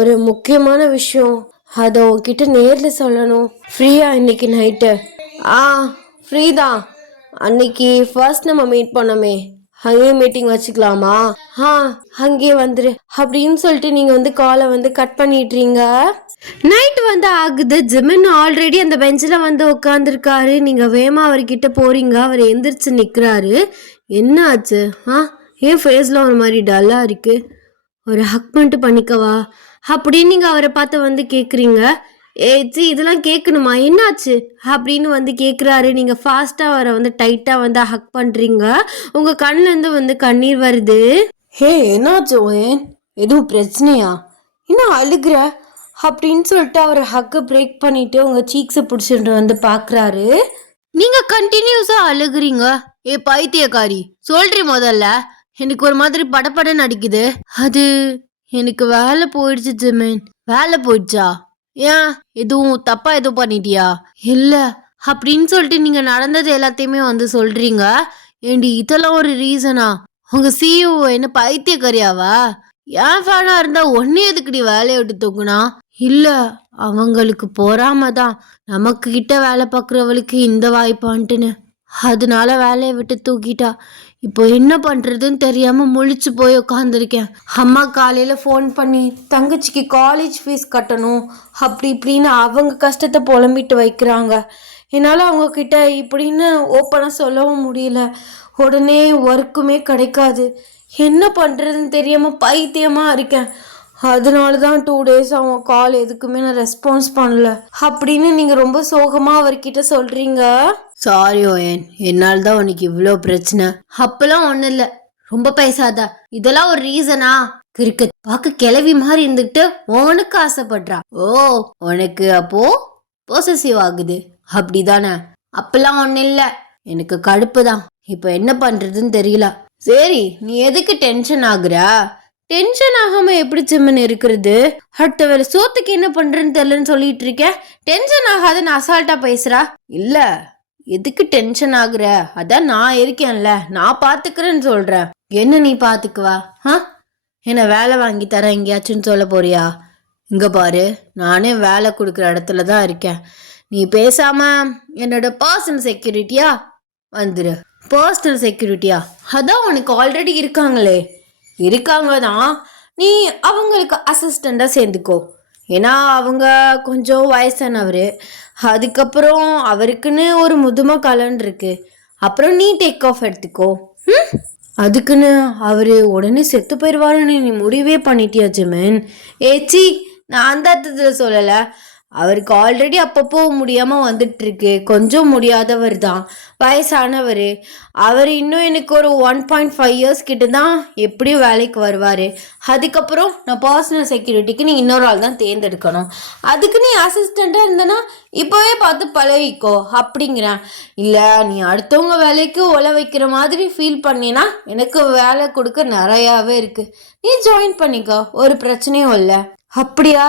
ஒரு முக்கியமான விஷயம், அதை உன்கிட்ட நேர்ல சொல்லணும். ஃப்ரீயா இன்னைக்கு நைட்டு? ஃப்ரீ தான். அன்னைக்கு ஃபர்ஸ்ட் நம்ம மீட் பண்ணோமே, அங்கேயே மீட்டிங் வச்சுக்கலாமா? அங்கேயே வந்துரு அப்படின்னு சொல்லிட்டு நீங்க காலை கட் பண்ணிடுறீங்க. நைட் ஆகுது. ஜிமின் ஆல்ரெடி அந்த பெஞ்சில் உட்காந்துருக்காரு. நீங்க வேமா அவர்கிட்ட போறீங்க. அவர் எந்திரிச்சு நிக்கிறாரு. என்ன ஆச்சு? ஏன் ஃபேஸ்ல ஒரு மாதிரி டல்லா இருக்கு? ஒரு ஹக் பண்ணிட்டு பண்ணிக்கவா அப்படின்னு நீங்க அவரை பார்த்து கேக்குறீங்க. ஏச்சி, இதெல்லாம் கேட்கணுமா? என்னாச்சு அப்படின்னு கேட்குறாரு. நீங்கள் ஃபாஸ்ட்டாக அவரை டைட்டாக ஹக் பண்ணுறீங்க. உங்கள் கண்ணிலேருந்து கண்ணீர் வருது. ஹே, என்னாச்சு? ஏன் எதுவும் பிரச்சனையா? என்ன அழுகிற அப்படின்னு சொல்லிட்டு அவர் ஹக்கை பிரேக் பண்ணிட்டு உங்கள் சீக்ஸை பிடிச்சிட்டு பார்க்குறாரு. நீங்கள் கண்டினியூஸாக அழுகுறீங்க. ஏ பைத்தியக்காரி, சொல்றீ முதல்ல. எனக்கு ஒரு மாதிரி படப்படன்னு அடிக்குது. அது எனக்கு வேலை போயிடுச்சு ஜிமின். வேலை போயிடுச்சா? ஏன், எதுவும் தப்பா எதுவும் பண்ணிட்டியா? இல்ல அப்படின்னு சொல்லிட்டு நீங்க நடந்தது எல்லாத்தையுமே சொல்றீங்க. ஏண்டி, இதெல்லாம் ஒரு ரீசனா? உங்க சிஇஓ என்ன பைத்தியக்காரியாவா? ஏன் ஃபேனா இருந்தா ஒன்னே எதுக்குடி வேலையை விட்டு தூக்குனா? இல்ல, அவங்களுக்கு பொறாமதான் நமக்கு கிட்ட வேலை பார்க்குறவளுக்கு இந்த வாய்ப்பான்ட்டுன்னு. அதனால வேலையை விட்டு தூக்கிட்டா. இப்போ என்ன பண்றதுன்னு தெரியாம முழிச்சு போய் உட்காந்துருக்கேன். அம்மா காலையில ஃபோன் பண்ணி தங்கச்சிக்கு காலேஜ் ஃபீஸ் கட்டணும் அப்படி இப்படின்னு அவங்க கஷ்டத்தை புலம்பிட்டு வைக்கிறாங்க. என்னால் அவங்க கிட்ட இப்படின்னு ஓப்பனாக சொல்லவும் முடியல. உடனே ஒர்க்குமே கிடைக்காது. என்ன பண்ணுறதுன்னு தெரியாமல் பைத்தியமாக இருக்கேன். அதனால தான் 2 days அவங்க கால் எதுக்குமே நான் ரெஸ்பான்ஸ் பண்ணல அப்படின்னு நீங்கள் ரொம்ப சோகமாக அவர்கிட்ட சொல்கிறீங்க. சாரி ஓயன், என்னால் தான் உனக்கு இவ்வளோ பிரச்சனை. அப்பெல்லாம் ஒன்றும் இல்லை, ரொம்ப பேசாதா. இதெல்லாம் ஒரு ரீசனா? கிறுக்கு பார்க்க கிளவி மாதிரி இருந்துக்கிட்டு உனக்கு ஆசைப்படுறா. ஓ, உனக்கு அப்போ பொசசிவ் ஆகுது அப்படிதானே? அப்பெல்லாம் ஒன்றும் இல்லை, எனக்கு கடுப்பு தான். இப்போ என்ன பண்ணுறதுன்னு தெரியல. சரி, நீ எதுக்கு டென்ஷன் ஆகுற? டென்ஷன் ஆகாம எப்படி ஜிமின் இருக்கிறது? அடுத்த வேலை சோத்துக்கு என்ன பண்றேன்னு தெரியலன்னு சொல்லிட்டு இருக்கேன். டென்ஷன் ஆகாதுன்னு அசால்ட்டா பேசுறா. இல்ல, எதுக்கு டென்ஷன் ஆகுற? அதான் நான் இருக்கேன்ல, நான் பாத்துக்கிறேன்னு சொல்றேன். என்ன நீ பாத்துக்குவா? என்ன வேலை வாங்கி தர எங்கேயாச்சுன்னு சொல்ல போறியா? இங்க பாரு, நானே வேலை கொடுக்குற இடத்துல தான் இருக்கேன். நீ பேசாம என்னோட பர்சனல் செக்யூரிட்டியா வந்துரு. பர்சனல் செக்யூரிட்டியா? அதான் உனக்கு ஆல்ரெடி இருக்காங்களே. இருக்காங்க தான், நீ அவங்களுக்கு அசிஸ்டண்டாக சேர்ந்துக்கோ. ஏன்னா அவங்க கொஞ்சம் வயசானவர். அதுக்கப்புறம் அவருக்குன்னு ஒரு முதுமை காலன் இருக்கு. அப்புறம் நீ டேக் ஆஃப் எடுத்துக்கோ. அதுக்குன்னு அவர் உடனே செத்து போயிடுவாருன்னு நீ முடிவே பண்ணிட்டியா ஜிமின்? ஏச்சி, நான் அந்த அர்த்தத்தில் சொல்லலை. அவருக்கு ஆல்ரெடி அப்பப்போ முடியாமல் வந்துட்டு இருக்கு. கொஞ்சம் முடியாதவர் தான், வயசானவர். அவர் இன்னும் எனக்கு ஒரு 1.5 இயர்ஸ் கிட்ட தான் எப்படியும் வேலைக்கு வருவார். அதுக்கப்புறம் நான் பர்சனல் செக்யூரிட்டிக்கு நீ இன்னொரு ஆள் தான் தேர்ந்தெடுக்கணும். அதுக்கு நீ அசிஸ்டண்ட்டாக இருந்தனா இப்போவே பார்த்து பழகிக்கோ அப்படிங்கிறேன். இல்லை, நீ அடுத்தவங்க வேலைக்கு ஒலை வைக்கிற மாதிரி ஃபீல் பண்ணினா எனக்கு வேலை கொடுக்க நிறையாவே இருக்குது. நீ ஜாயின் பண்ணிக்கோ, ஒரு பிரச்சனையும் இல்லை. அப்படியா?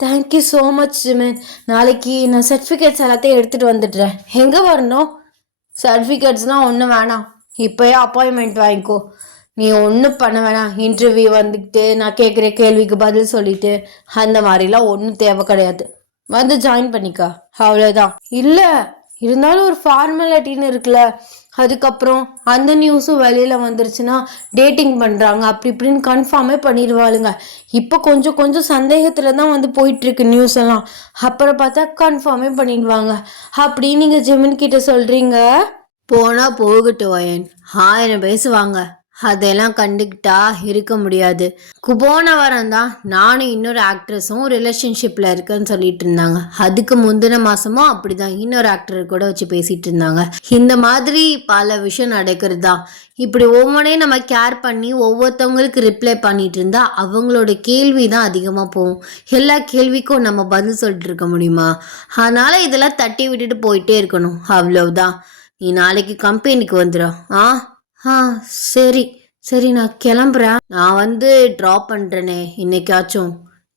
Thank you so much Jimin. நாளைக்கு நான் சர்டிஃபிகேட்ஸ் எல்லாத்தையும் எடுத்துகிட்டு வந்துடுறேன். எங்கே வரணும்? சர்டிஃபிகேட்ஸ்லாம் ஒன்றும் வேணாம், இப்போயே அப்பாயின்மெண்ட் வாங்கிக்கோ. நீ ஒன்றும் பண்ண வேணாம். இன்டர்வியூ வந்துக்கிட்டு நான் கேட்குற கேள்விக்கு பதில் சொல்லிட்டு அந்த மாதிரிலாம் ஒன்றும் தேவை கிடையாது. வந்து ஜாயின் பண்ணிக்கா, அவ்வளோதான். இல்லை இருந்தாலும் ஒரு ஃபார்மாலிட்டின்னு இருக்குல்ல. அதுக்கப்புறம் அந்த நியூஸும் வெளியில் வந்துருச்சுன்னா டேட்டிங் பண்ணுறாங்க அப்படி இப்படின்னு கன்ஃபார்மே பண்ணிடுவாளுங்க. இப்போ கொஞ்சம் கொஞ்சம் சந்தேகத்தில் தான் வந்து போயிட்டுருக்கு நியூஸ் எல்லாம். அப்புறம் பார்த்தா கன்ஃபார்மே பண்ணிடுவாங்க அப்படின்னு நீங்கள் ஜெமின் கிட்ட சொல்கிறீங்க. போனால் போகட்டும் வயன், 1000 பேசுவாங்க, அதெல்லாம் கண்டுக்கிட்டா இருக்க முடியாது. போன வாரம் தான் நானும் இன்னொரு ஆக்ட்ரஸும் ரிலேஷன்ஷிப்பில் இருக்குன்னு சொல்லிட்டு இருந்தாங்க. அதுக்கு முந்தின மாதமும் அப்படிதான் இன்னொரு ஆக்டர் கூட வச்சு பேசிகிட்டு இருந்தாங்க. இந்த மாதிரி பல விஷயம் நடக்கிறது தான். இப்படி ஒவ்வொன்றையும் நம்ம கேர் பண்ணி ஒவ்வொருத்தவங்களுக்கு ரிப்ளை பண்ணிட்டு இருந்தா அவங்களோட கேள்வி தான் அதிகமாக போகும். எல்லா கேள்விக்கும் நம்ம பதில் சொல்லிட்டு இருக்க முடியுமா? அதனால இதெல்லாம் தட்டி விட்டுட்டு போயிட்டே இருக்கணும், அவ்வளவுதான். நீ நாளைக்கு கம்பெனிக்கு வந்துடும். ஆ சரி சரி, நான் கிளம்புறேன். நான் வந்து ட்ராப் பண்ணுறேனே இன்னைக்காச்சும்.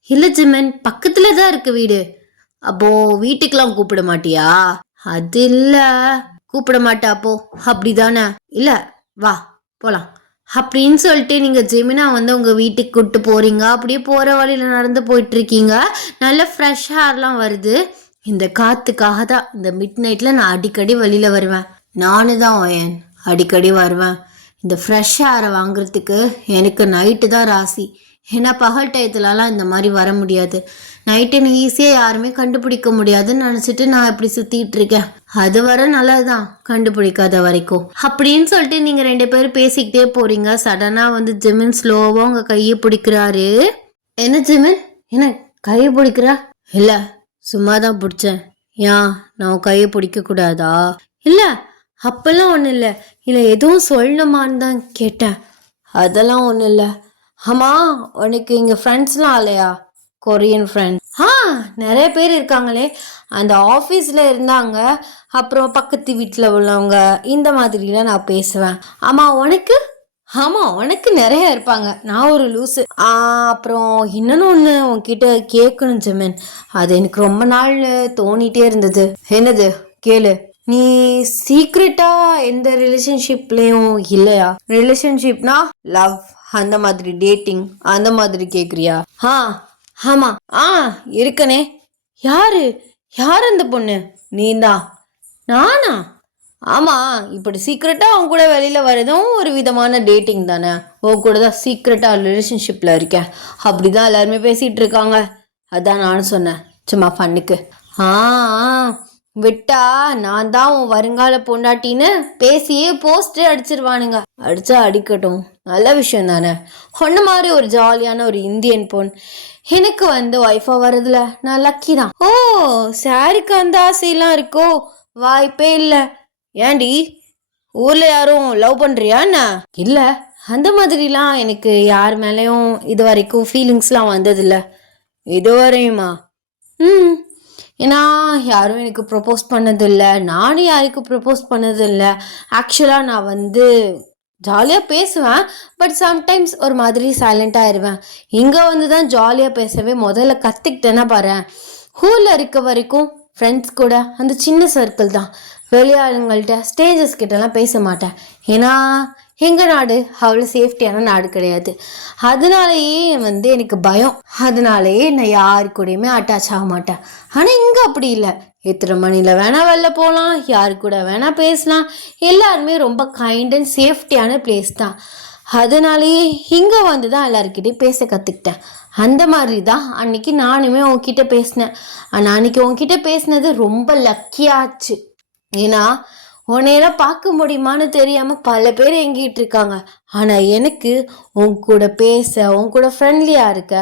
இல்லை ஜிமன், பக்கத்தில் தான் இருக்கு வீடு. அப்போ வீட்டுக்கெல்லாம் கூப்பிட மாட்டியா? அது இல்லை, கூப்பிட மாட்டா அப்போ, அப்படிதானே? இல்லை, வா போகலாம் அப்படின்னு சொல்லிட்டு நீங்கள் ஜெமினா வந்து உங்கள் வீட்டுக்கு கூப்பிட்டு போகிறீங்க. அப்படியே போகிற வழியில் நடந்து போயிட்டுருக்கீங்க. நல்ல ஃப்ரெஷ் ஹேர்லாம் வருது. இந்த காற்றுக்காக தான் இந்த மிட் நைட்டில் நான் அடிக்கடி வெளியில் வருவேன். நானு தான் அடிக்கடி வருவேன். இந்த ஃப்ரெஷ் ஏரை வாங்குறதுக்கு எனக்கு நைட்டு தான் ராசி. ஏன்னா பகல் டயத்துலலாம் இந்த மாதிரி வர முடியாது. நைட்டுன்னு ஈஸியாக யாருமே கண்டுபிடிக்க முடியாதுன்னு நினச்சிட்டு நான் இப்படி சுற்றிட்டு இருக்கேன். அது வர நல்லதுதான், கண்டுபிடிக்காத வரைக்கும் அப்படின்னு சொல்லிட்டு நீங்கள் 2 பேரும் பேசிக்கிட்டே போகிறீங்க. சடனாக வந்து ஜிமின் ஸ்லோவாக உங்கள் கையை பிடிக்கிறாரு. என்ன ஜிமின், என்ன கையை பிடிக்கிறா? இல்லை, சும்மா தான் பிடிச்சேன். ஏன், நான் கையை பிடிக்கக்கூடாதா? இல்லை, அப்பெல்லாம் ஒன்றும் இல்லை. இல்லை, எதுவும் சொல்லணுமான்னு தான் கேட்டேன். அதெல்லாம் ஒன்றும் இல்லை. ஆமாம், உனக்கு இங்கே ஃப்ரெண்ட்ஸ்லாம் இல்லையா? Korean friends? நிறைய பேர் இருக்காங்களே. அந்த ஆஃபீஸில் இருந்தாங்க, அப்புறம் பக்கத்து வீட்டில் உள்ளவங்க, இந்த மாதிரிலாம் நான் பேசுவேன். ஆமாம் உனக்கு? ஆமாம், உனக்கு நிறைய இருப்பாங்க. நான் ஒரு லூஸு. அப்புறம் இன்னொன்று ஒன்று உன்கிட்ட கேட்கணும் ஜெமின். அது எனக்கு ரொம்ப நாள் தோணிகிட்டே இருந்தது. என்னது? கேளு. நீ சீக்ரெட்டா எந்த ரிலேஷன்ஷிப்லேயும் இல்லையா? ரிலேஷன்ஷிப்னா லவ் அந்த மாதிரி, டேட்டிங் அந்த மாதிரி கேட்குறியா? ஆமாம். இருக்கனே. யார் அந்த பொண்ணு? நீதான். நானா? ஆமாம், இப்படி சீக்ரெட்டாக அவங்க கூட வெளியில் வரதும் ஒரு விதமான டேட்டிங் தானே. உன் கூட தான் சீக்ரெட்டாக ரிலேஷன்ஷிப்பில் இருக்கேன் அப்படி தான் எல்லாருமே பேசிகிட்டு இருக்காங்க. அதான் நானும் சொன்னேன், சும்மா பண்ணுக்கு. விட்டா நான் தான் உன் வருங்கால பொண்டாட்டின்னு பேசியே போஸ்டே அடிச்சிருவானுங்க. அடிச்சா அடிக்கட்டும், நல்ல விஷயம் தானே. ஒன்று மாதிரி ஒரு ஜாலியான ஒரு இந்தியன் பொண் எனக்கு வந்து ஒய்ஃபாக வர்றதுல நான் லக்கி தான். ஓ, சாருக்கு அந்த ஆசையெல்லாம் இருக்கோ? வாய்ப்பே இல்லை. ஏண்டி, ஊரில் யாரும் லவ் பண்ணுறியா என்ன? இல்லை, அந்த மாதிரிலாம் எனக்கு யார் மேலேயும் இது வரைக்கும் ஃபீலிங்ஸ்லாம் வந்ததில்லை. இதுவரையுமா? ஏன்னா யாரும் எனக்கு ப்ரப்போஸ் பண்ணதில்லை, நானும் யாருக்கும் ப்ரப்போஸ் பண்ணதில்லை. ஆக்சுவலாக நான் வந்து ஜாலியாக பேசுவேன், பட் சம்டைம்ஸ் ஒரு மாதிரி சைலண்ட்டாக ஆயிடுவேன். இங்கே வந்து தான் ஜாலியாக பேசவே முதல்ல கற்றுக்கிட்டேன்னா பாரு. ஊரில் இருக்க வரைக்கும் ஃப்ரெண்ட்ஸ் கூட அந்த சின்ன சர்க்கிள் தான். வெளியாளுங்கள்ட்ட ஸ்டேஜஸ் கிட்டலாம் பேச மாட்டேன். ஏன்னா எங்கள் நாடு அவ்வளோ சேஃப்டியான நாடு கிடையாது. அதனாலேயே வந்து எனக்கு பயம். அதனாலேயே நான் யாரு கூடயுமே அட்டாச் ஆக மாட்டேன். ஆனால் இங்கே அப்படி இல்லை. எத்தனை மணியில் வேணால் வெளில போகலாம், யாரு கூட வேணால் பேசலாம். எல்லாருமே ரொம்ப கைண்ட் அண்ட் சேஃப்டியான பிளேஸ் தான். அதனாலேயே இங்கே வந்து தான் எல்லாருக்கிட்டையும் பேச கற்றுக்கிட்டேன். அந்த மாதிரி தான் அன்றைக்கி நானுமே உன்கிட்ட பேசினேன். ஆனால் அன்றைக்கி உன்கிட்ட பேசினது ரொம்ப லக்கியாச்சு. ஏன்னா உன்னையெல்லாம் பார்க்க முடியுமான்னு தெரியாமல் பல பேர் எங்கிட்டு இருக்காங்க. ஆனால் எனக்கு உன் கூட பேச, உன் கூட ஃப்ரெண்ட்லியாக இருக்க,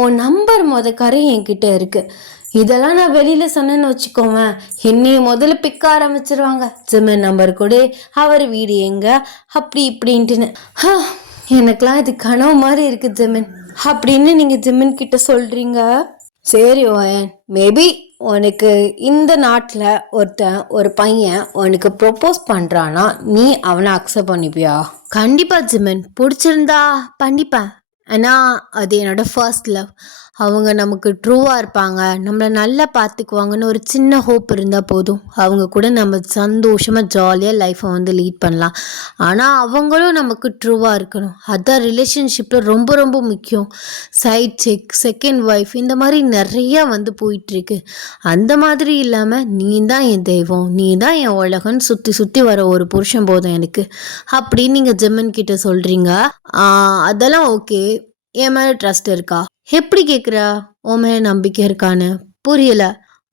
உன் நம்பர் கரை என்கிட்ட இருக்குது. இதெல்லாம் நான் வெளியில சொன்னேன்னு வச்சுக்கோவேன், என்னைய முதல்ல பிக்க ஆரம்பிச்சிருவாங்க. ஜிமின் நம்பர் கொடு, அவர் வீடு எங்க, அப்படி இப்படின்ட்டுன்னு. எனக்கெல்லாம் இது கனவு மாதிரி இருக்கு ஜிமின் அப்படின்னு நீங்க ஜிமின் கிட்ட சொல்றீங்க. சரி ஓயன், மேபி உனக்கு இந்த நாட்டில் ஒரு பையன் உனக்கு ப்ரொப்போஸ் பண்ணுறான்னா நீ அவனை அக்செப்ட் பண்ணிப்பியா? கண்டிப்பாக ஜிமின், பிடிச்சிருந்தா பண்ணிப்பேன். ஆனால் அது என்னோட ஃபர்ஸ்ட் லவ். அவங்க நமக்கு ட்ரூவாக இருப்பாங்க, நம்மளை நல்லா பார்த்துக்குவாங்கன்னு ஒரு சின்ன ஹோப் இருந்தால் போதும். அவங்க கூட நம்ம சந்தோஷமாக ஜாலியாக லைஃப்பை வந்து லீட் பண்ணலாம். ஆனால் அவங்களும் நமக்கு ட்ரூவாக இருக்கணும். அதான் ரிலேஷன்ஷிப்பில் ரொம்ப ரொம்ப முக்கியம். சைட் செக், செகண்ட் ஒய்ஃப், இந்த மாதிரி நிறையா வந்து போயிட்டுருக்கு. அந்த மாதிரி இல்லாமல் நீ தான் என் தெய்வம், நீ தான் என் உலகன்னு சுற்றி சுற்றி வர ஒரு புருஷன் போதும் எனக்கு அப்படின்னு நீங்கள் ஜிமின் கிட்ட சொல்கிறீங்க. அதெல்லாம் ஓகே, என் மேலே ட்ரஸ்ட் இருக்கா? எப்படி கேட்குறா? உன் மேலே நம்பிக்கை இருக்கான்னு புரியல.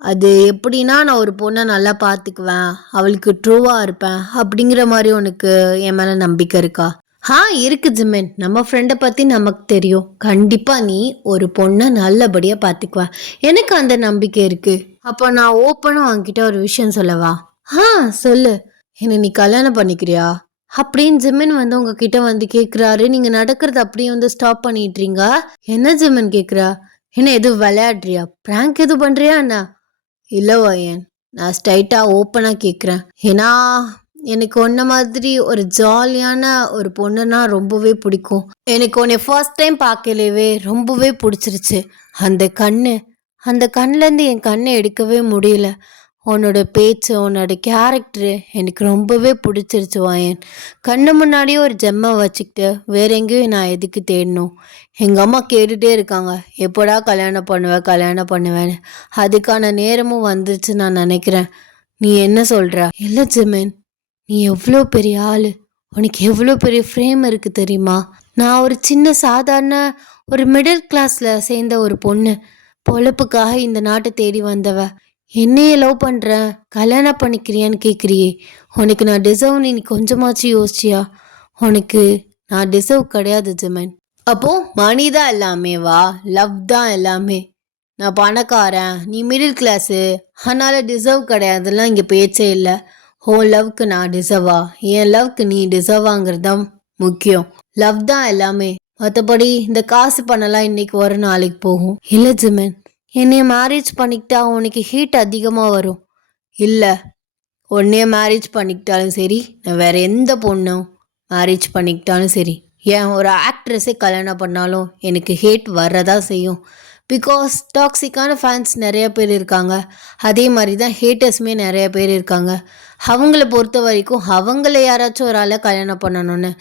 அது எப்படின்னா, நான் ஒரு பொண்ணை நல்லா பார்த்துக்குவேன், அவளுக்கு ட்ரூவாக இருப்பேன் அப்படிங்கிற மாதிரி உனக்கு என் மேலே நம்பிக்கை இருக்கா? இருக்கு ஜிமின், நம்ம ஃப்ரெண்டை பற்றி நமக்கு தெரியும். கண்டிப்பாக நீ ஒரு பொண்ணை நல்லபடியாக பார்த்துக்குவா, எனக்கு அந்த நம்பிக்கை இருக்குது. அப்போ நான் ஓப்பனாக அவன்கிட்ட ஒரு விஷயம் சொல்லவா? சொல்லு. என்னை நீ கல்யாணம் பண்ணிக்கிறியா அப்படின்னு ஜிமின் வந்து உங்ககிட்ட வந்து கேட்குறாரு. நீங்கள் நடக்கிறது அப்படியே வந்து ஸ்டாப் பண்ணிட்டுறீங்க. என்ன ஜிமின் கேட்குறா? என்ன எதுவும் விளையாடுறியா, ப்ராங்க் எதுவும் பண்ணுறியா என்ன? இல்லை வாயன், நான் ஸ்ட்ரைட்டாக ஓப்பனாக கேட்குறேன். ஏன்னா எனக்கு ஒன்ன மாதிரி ஒரு ஜாலியான ஒரு பொண்ணுன்னா ரொம்பவே பிடிக்கும். எனக்கு உன்னை ஃபர்ஸ்ட் டைம் பார்க்கலவே ரொம்பவே பிடிச்சிருச்சு. அந்த கண்ணுலேருந்து என் கண்ணை எடுக்கவே முடியல. உன்னோட பேச்சு, உன்னோட கேரக்டரு எனக்கு ரொம்பவே பிடிச்சிருச்சு வாயன். கண்ணு முன்னாடியே ஒரு ஜெம்மை வச்சுக்கிட்டு வேற எங்கேயும் நான் எதுக்கு தேடணும்? எங்கள் அம்மா கேட்டுகிட்டே இருக்காங்க, எப்போடா கல்யாணம் பண்ணுவேன்னு. அதுக்கான நேரமும் வந்துருச்சு நான் நினைக்கிறேன். நீ என்ன சொல்கிற? இல்லை ஜிமின், நீ எவ்வளோ பெரிய ஆள், உனக்கு எவ்வளோ பெரிய ஃப்ரேம் இருக்குது தெரியுமா? நான் ஒரு சின்ன சாதாரண ஒரு மிடில் கிளாஸில் சேர்ந்த ஒரு பொண்ணு, பொழப்புக்காக இந்த நாட்டை தேடி வந்தவ. என்னையே லவ் பண்ணுறேன், கல்யாணம் பண்ணிக்கிறியான்னு கேட்குறியே, உனக்கு நான் டிசர்வ்னு நீ கொஞ்சமாச்சும் யோசிச்சியா? உனக்கு நான் டிசர்வ் கிடையாது ஜிமின். அப்போ மணி தான் எல்லாமே வா, லவ் தான் எல்லாமே. நான் பணக்காரன், நீ மிடில் கிளாஸு, அதனால டிசர்வ் கிடையாதுலாம் இங்கே பேச்சே இல்லை. உன் லவ்க்கு நான் டிசர்வா, என் லவ்க்கு நீ டிசர்வாங்கிறது தான் முக்கியம். லவ் தான் எல்லாமே, மற்றபடி இந்த காசு பண்ணலாம் இன்னைக்கு ஒரு நாளைக்கு போகும். இல்லை ஜிமின், என்னைய மேரேஜ் பண்ணிக்கிட்டா உனக்கு ஹீட் அதிகமாக வரும். இல்லை, உன்னைய மேரேஜ் பண்ணிக்கிட்டாலும் சரி, நான் வேற எந்த பொண்ணும் மேரேஜ் பண்ணிக்கிட்டாலும் சரி, ஏன் ஒரு ஆக்ட்ரஸே கல்யாணம் பண்ணாலும் எனக்கு ஹேட் வரதா செய்யும். பிகாஸ் டாக்ஸிக்கான ஃபேன்ஸ் நிறைய பேர் இருக்காங்க, அதே மாதிரி தான் ஹேட்டர்ஸுமே நிறைய பேர் இருக்காங்க. அவங்கள பொறுத்த வரைக்கும் அவங்கள யாராச்சும் ஒரு ஆளை கல்யாணம் பண்ணணும்னு,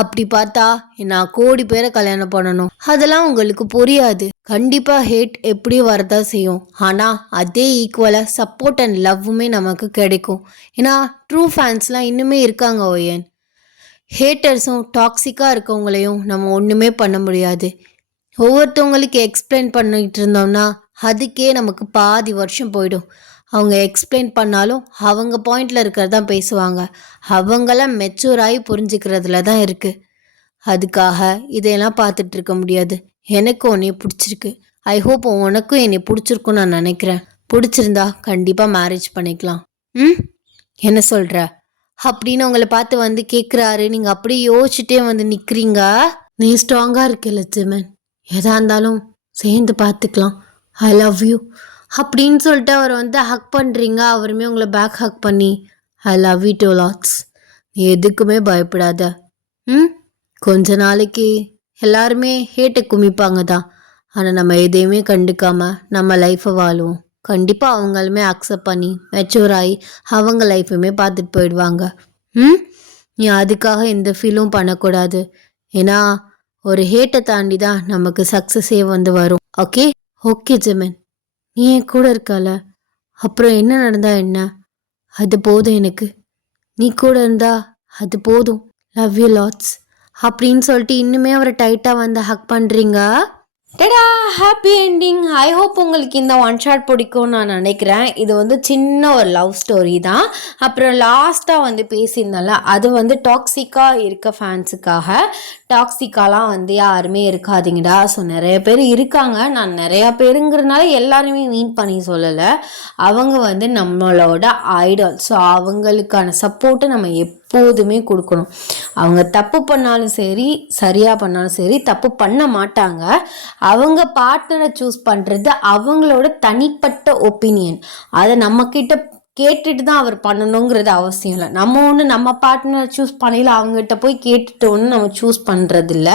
அப்படி பார்த்தா நான் கோடி பேரை கல்யாணம் பண்ணணும். அதெல்லாம் உங்களுக்கு புரியாது. கண்டிப்பாக ஹேட் எப்படியும் வரதா செய்யும், ஆனால் அதே ஈக்குவலாக சப்போர்ட் அண்ட் லவ்வுமே நமக்கு கிடைக்கும். ஏன்னா ட்ரூ ஃபேன்ஸ்லாம் இன்னுமே இருக்காங்க ஓயன். ஹேட்டர்ஸும் டாக்ஸிக்காக இருக்கவங்களையும் நம்ம ஒன்றுமே பண்ண முடியாது. ஒவ்வொருத்தவங்களுக்கு எக்ஸ்பிளைன் பண்ணிகிட்டு இருந்தோம்னா அதுக்கே நமக்கு பாதி வருஷம் போயிடும். அவங்க எக்ஸ்பிளைன் பண்ணாலும் அவங்க பாயிண்டில் இருக்கிறதான் பேசுவாங்க. அவங்களாம் மெச்சூராகி புரிஞ்சுக்கிறதுல தான் இருக்குது. அதுக்காக இதையெல்லாம் பார்த்துட்டு இருக்க முடியாது. எனக்கு உன்னை பிடிச்சிருக்கு, ஐ ஹோப் உனக்கும் என்னை பிடிச்சிருக்குன்னு நான் நினைக்கிறேன். பிடிச்சிருந்தா கண்டிப்பாக மேரேஜ் பண்ணிக்கலாம். என்ன சொல்கிற அப்படின்னு உங்களை பார்த்து வந்து கேட்குறாரு. நீங்கள் அப்படியே யோசிச்சுட்டே வந்து நிற்கிறீங்க. நீ ஸ்ட்ராங்காக இருக்கல ஜிமின், எதாக இருந்தாலும் சேர்ந்து பார்த்துக்கலாம், ஐ லவ் யூ அப்படின்னு சொல்லிட்டு அவர் வந்து ஹக் பண்ணுறீங்க. அவருமே உங்களை பேக் ஹக் பண்ணி I love you too lots, நீ எதுக்குமே பயப்படாத. கொஞ்ச நாளைக்கு எல்லாருமே ஹேட்டை குமிப்பாங்க தான், ஆனால் நம்ம எதையுமே கண்டுக்காம நம்ம லைஃப்பை வாழுவோம். கண்டிப்பாக அவங்களுமே அக்செப்ட் பண்ணி மெச்சூர் ஆகி அவங்க லைஃபுமே பார்த்துட்டு போயிடுவாங்க. நீ அதுக்காக எந்த ஃபீலும் பண்ணக்கூடாது. ஏன்னா ஒரு ஹேட்டை தாண்டி தான் நமக்கு சக்ஸஸே வந்து வரும். ஓகே ஜிமின், நீ என் கூட இருக்கால, அப்புறம் என்ன நடந்தா என்ன, அது போதும் எனக்கு. நீ கூட இருந்தா அது போதும், லவ் யூ லாட்ஸ் அப்படின்னு சொல்லிட்டு இன்னுமே அவரை டைட்டாக வந்து ஹக் பண்ணுறீங்க. டடா! Happy ending. ஐ ஹோப் உங்களுக்கு இந்த ஒன் ஷாட் பிடிக்கும்னு நான் நினைக்கிறேன். இது வந்து சின்ன ஒரு லவ் ஸ்டோரி தான். அப்புறம் லாஸ்ட்டாக வந்து பேசியிருந்தால அது வந்து டாக்ஸிக்காக இருக்க ஃபேன்ஸுக்காக. டாக்ஸிக்காலாம் வந்து யாருமே இருக்காதீங்கடா. ஸோ நிறைய பேர் இருக்காங்க. நான் நிறையா பேருங்கிறதுனால எல்லாருமே மீன் பண்ணி சொல்லலை. அவங்க வந்து நம்மளோட ஐடால். ஸோ அவங்களுக்கான சப்போர்ட்டை நம்ம எப்போதுமே கொடுக்கணும். அவங்க தப்பு பண்ணாலும் சரி, சரியாக பண்ணாலும் சரி, தப்பு பண்ண மாட்டாங்க. அவங்க பார்ட்னரை சூஸ் பண்ணுறது அவங்களோட தனிப்பட்ட ஒப்பீனியன். அதை நம்மக்கிட்ட கேட்டுட்டு தான் அவர் பண்ணணுங்கிறது அவசியம் இல்லை. நம்ம ஒன்று நம்ம பார்ட்னர் சூஸ் பண்ணல அவங்ககிட்ட போய் கேட்டுட்டு ஒன்று நம்ம சூஸ் பண்ணுறதில்ல.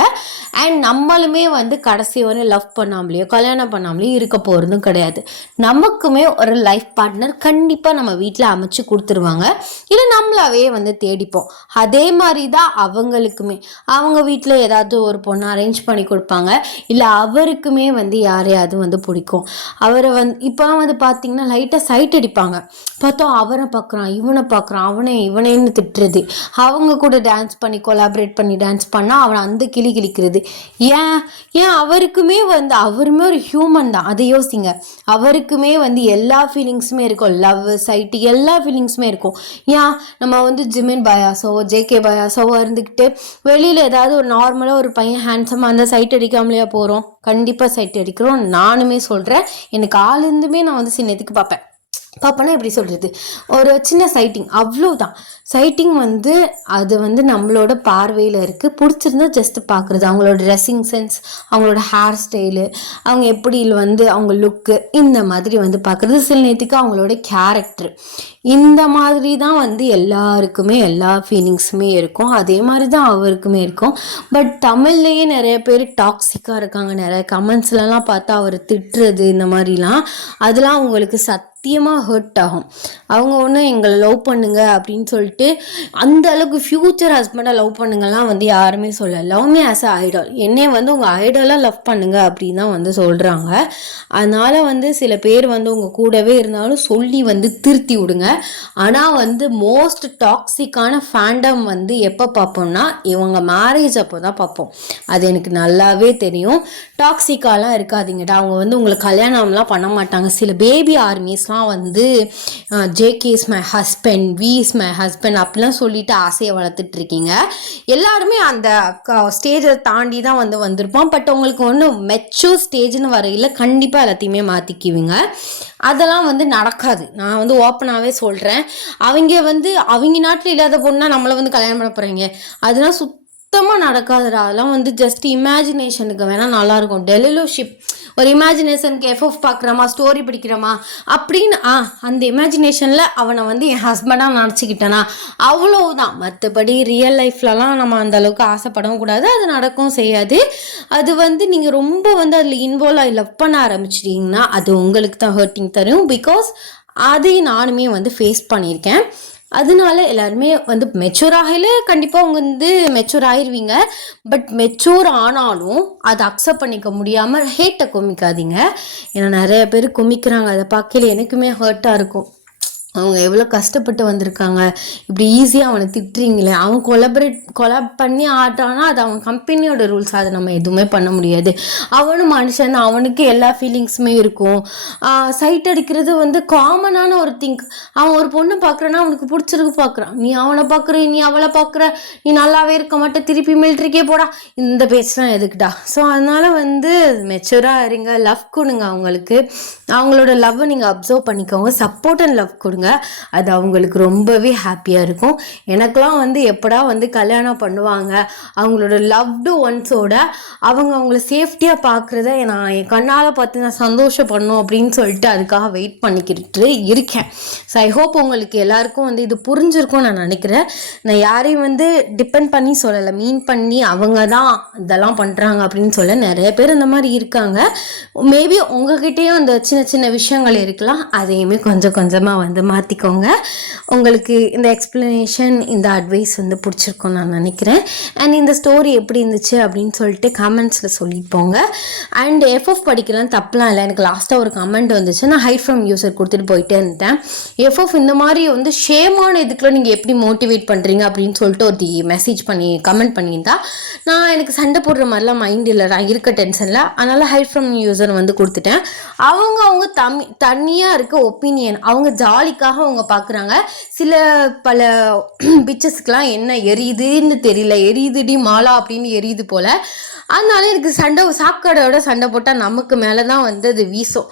அண்ட் நம்மளுமே வந்து கடைசி வரை லவ் பண்ணாமலேயோ கல்யாணம் பண்ணாமலேயோ இருக்க போகிறதும் கிடையாது. நமக்குமே ஒரு லைஃப் பார்ட்னர் கண்டிப்பாக நம்ம வீட்டில் அமைச்சு கொடுத்துருவாங்க, இல்லை நம்மளாவே வந்து தேடிப்போம். அதே மாதிரி தான் அவங்களுக்குமே அவங்க வீட்டில் ஏதாவது ஒரு பொண்ணை அரேஞ்ச் பண்ணி கொடுப்பாங்க, இல்லை அவருக்குமே வந்து யாரையாவது வந்து பிடிக்கும். அவரை வந்து இப்போலாம் வந்து பார்த்திங்கன்னா லைட்டாக சைட் அடிப்பாங்க. பார்த்தோம் அவனை பார்க்குறான், இவனை பார்க்குறான், இவனேன்னு திட்டுறது, அவங்க கூட டான்ஸ் பண்ணி கொலாபரேட் பண்ணி டான்ஸ் பண்ணால் அவனை அந்த கிளி கிழிக்கிறது. ஏன் அவருக்குமே வந்து அவருமே ஒரு ஹியூமன் தான். அதை யோசிங்க. அவருக்குமே வந்து எல்லா ஃபீலிங்ஸுமே இருக்கும், லவ் சைட்டு எல்லா ஃபீலிங்ஸுமே இருக்கும். ஏன் நம்ம வந்து ஜிமின் பயாஸோ ஜேகே பயாஸோவோ இருந்துக்கிட்டு வெளியில் ஏதாவது ஒரு நார்மலாக ஒரு பையன் ஹேண்ட்ஸமாக இருந்தால் சைட் அடிக்காமலையா போகிறோம்? கண்டிப்பாக சைட் அடிக்கிறோம். நானுமே சொல்கிறேன். எனக்கு ஆளுந்துமே நான் வந்து சின்னதுக்கு பார்ப்பேன்னா எப்படி சொல்கிறது, ஒரு சின்ன சைட்டிங் அவ்வளோதான். சைட்டிங் வந்து அது வந்து நம்மளோட பார்வையில் இருக்குது. பிடிச்சிருந்தா ஜஸ்ட்டு பார்க்குறது. அவங்களோட ட்ரெஸ்ஸிங் சென்ஸ், அவங்களோட ஹேர் ஸ்டைலு, அவங்க எப்படி வந்து அவங்க லுக்கு, இந்த மாதிரி வந்து பார்க்குறது. சில நேரத்துக்கு அவங்களோட கேரக்டர், இந்த மாதிரி தான் வந்து எல்லாருக்குமே எல்லா ஃபீலிங்ஸுமே இருக்கும். அதே மாதிரி தான் அவருக்குமே இருக்கும். பட் தமிழ்லேயே நிறைய பேர் டாக்ஸிக்காக இருக்காங்க. நிறைய கமெண்ட்ஸ்லாம் பார்த்தா அவர் திட்டுறது இந்த மாதிரிலாம், அதெல்லாம் அவங்களுக்கு சத்தியமாக ஹர்ட் ஆகும். அவங்க ஒன்று எங்களை லவ் பண்ணுங்க அப்படின்னு சொல்லிட்டு அந்த அளவுக்கு ஃப்யூச்சர் ஹஸ்பண்டை லவ் பண்ணுங்கலாம் வந்து யாருமே சொல்ல. Love me as a Idol, என்னைய வந்து உங்கள் ஐடாலாக லவ் பண்ணுங்க அப்படின்னு தான் வந்து சொல்கிறாங்க. அதனால் வந்து சில பேர் வந்து உங்கள் கூடவே இருந்தாலும் சொல்லி வந்து திருத்தி விடுங்க. ஆனால் வந்து மோஸ்ட் டாக்ஸிக்கான ஃபேண்டம் வந்து எப்போ பார்ப்போம்னா இவங்க மேரேஜ் அப்போ தான் பார்ப்போம். அது எனக்கு நல்லாவே தெரியும். டாக்ஸிக்காலாம் இருக்காதீங்கடா. அவங்க வந்து உங்களை கல்யாணம்லாம் பண்ண மாட்டாங்க. சில பேபி ஆர்மிஸ்லாம் வந்து JK is my husband, V is my husband அப்படிலாம் சொல்லிட்டு ஆசையை வளர்த்துட்டு இருக்கீங்க. எல்லாருமே அந்த ஸ்டேஜை தாண்டி தான் வந்து வந்திருப்போம். பட் உங்களுக்கு ஒன்று மெச்சூர் ஸ்டேஜ்னு வரையில் கண்டிப்பாக எல்லாத்தையுமே மாற்றிக்குவீங்க. அதெல்லாம் வந்து நடக்காது. நான் வந்து ஓப்பனாகவே சொல்கிறேன். அவங்க நாட்டில் இல்லாத பொண்ணா நம்மளை வந்து கல்யாணம் பண்ண போகிறீங்க, அதெல்லாம் சுத்தமாக நடக்காதுடா. அதெல்லாம் வந்து ஜஸ்ட் இமேஜினேஷனுக்கு வேணால் நல்லாயிருக்கும். டெலிலோஷிப், ஒரு இமேஜினேஷனுக்கு எஃப்எஃப் பார்க்குறோமா, ஸ்டோரி படிக்கிறோமா அப்படின்னு அந்த இமேஜினேஷனில் அவனை வந்து என் ஹஸ்பண்டாக நினச்சிக்கிட்டேனா அவ்வளோதான். மற்றபடி ரியல் லைஃப்லலாம் நம்ம அந்தளவுக்கு ஆசைப்படவும் கூடாது, அது நடக்கவும் செய்யாது. அது வந்து நீங்கள் ரொம்ப வந்து அதில் இன்வால்வ் ஆகி லவ் பண்ண ஆரம்பிச்சிட்டிங்கன்னா அது உங்களுக்கு தான் ஹர்ட்டிங் தரும். பிகாஸ் அதையும் நானுமே வந்து ஃபேஸ் பண்ணியிருக்கேன். அதனால எல்லாருமே வந்து மெச்சூர் ஆகல, கண்டிப்பாக அவங்க வந்து மெச்சூர் ஆயிடுவீங்க. பட் மெச்சூர் ஆனாலும் அதை அக்செப்ட் பண்ணிக்க முடியாமல் ஹேட்டை குமிக்காதீங்க. ஏன்னா நிறைய பேர் குமிக்கிறாங்க, அதை பார்க்கல எனக்குமே ஹர்ட்டாக இருக்கும். அவங்க எவ்வளோ கஷ்டப்பட்டு வந்திருக்காங்க, இப்படி ஈஸியாக அவனை திட்டுறீங்களே. அவன் கொலாப் பண்ணி ஆடுறான்னா அது அவன் கம்பெனியோட ரூல்ஸ், அதை நம்ம எதுவுமே பண்ண முடியாது. அவனும் மனுஷன், அவனுக்கு எல்லா ஃபீலிங்ஸுமே இருக்கும். சைட் அடிக்கிறது வந்து காமனான ஒரு திங்க். அவன் ஒரு பொண்ணை பார்க்குறான்னா அவனுக்கு பிடிச்சிருக்கு பார்க்குறான், நீ அவனை பார்க்குற, நீ அவளை பார்க்குற, நீ நல்லாவே இருக்க மாட்டே, திருப்பி மிலிட்ரிக்கே போடா, இந்த பேச்செலாம் எதுக்குடா? ஸோ அதனால் வந்து மெச்சூராக இருங்க, லவ் கொடுங்க. அவங்களோட லவ்வை நீங்கள் அப்சர்வ் பண்ணிக்கோங்க, சப்போர்ட் அண்ட் லவ் கொடுங்க. அது அவங்களுக்கு ரொம்பவே ஹாப்பியாக இருக்கும். எனக்கெல்லாம் வந்து எப்படா வந்து கல்யாணம் பண்ணுவாங்க, அவங்களோட லவ்டு ஒன்ஸோட அவங்கள சேஃப்டியாக பார்க்குறத நான் என் கண்ணால் பார்த்து நான் சந்தோஷப்படணும் அப்படின்னு சொல்லிட்டு அதுக்காக வெயிட் பண்ணிக்கிட்டு இருக்கேன். ஸோ ஐ ஹோப் உங்களுக்கு எல்லாருக்கும் வந்து இது புரிஞ்சிருக்கும் நான் நினைக்கிறேன். நான் யாரையும் வந்து டிபெண்ட் பண்ணி சொல்லலை, மீன் பண்ணி அவங்க தான் இதெல்லாம் பண்ணுறாங்க அப்படின்னு சொல்ல. நிறைய பேர் இந்த மாதிரி இருக்காங்க. மேபி உங்ககிட்டேயும் அந்த சின்ன சின்ன விஷயங்கள் இருக்கலாம், அதையுமே கொஞ்சம் கொஞ்சமாக வந்து மாற்றிக்கோங்க. உங்களுக்கு இந்த எக்ஸ்ப்ளனேஷன், இந்த அட்வைஸ் வந்து பிடிச்சிருக்கும் நான் நினைக்கிறேன். அண்ட் இந்த ஸ்டோரி எப்படி இருந்துச்சு அப்படின்னு சொல்லிட்டு கமெண்ட்ஸில் சொல்லிட்டு போங்க. அண்ட் எஃப்எஃப் படிக்கலாம் தப்புலாம் இல்லை. எனக்கு லாஸ்ட்டாக ஒரு கமெண்ட் வந்துச்சு, நான் ஹைட் ஃப்ரம் யூசர் கொடுத்துட்டு போயிட்டே இருந்தேன். எஃப்எஃப் இந்த மாதிரி வந்து ஷேமான இதுக்குள்ள நீங்கள் எப்படி மோட்டிவேட் பண்ணுறீங்க அப்படின்னு சொல்லிட்டு ஒரு மெசேஜ் பண்ணி கமெண்ட் பண்ணியிருந்தா, நான் எனக்கு சண்டை போடுற மாதிரிலாம் மைண்ட் இல்லை, நான் இருக்க டென்ஷனில், அதனால் ஹைட் ஃப்ரம் யூசர் வந்து கொடுத்துட்டேன். அவங்க தனியாக இருக்க ஒப்பீனியன், அவங்க ஜாலிக்காக அவங்க பார்க்குறாங்க. பல பிக்சர்ஸ்க்கெலாம் என்ன எரியுதுன்னு தெரியல, எரியுதுடி மாலா அப்படின்னு எரியுது போல். அதனால எனக்கு சாக்கடையோட சண்டை போட்டால் நமக்கு மேலே தான் வந்து அது வீசும்.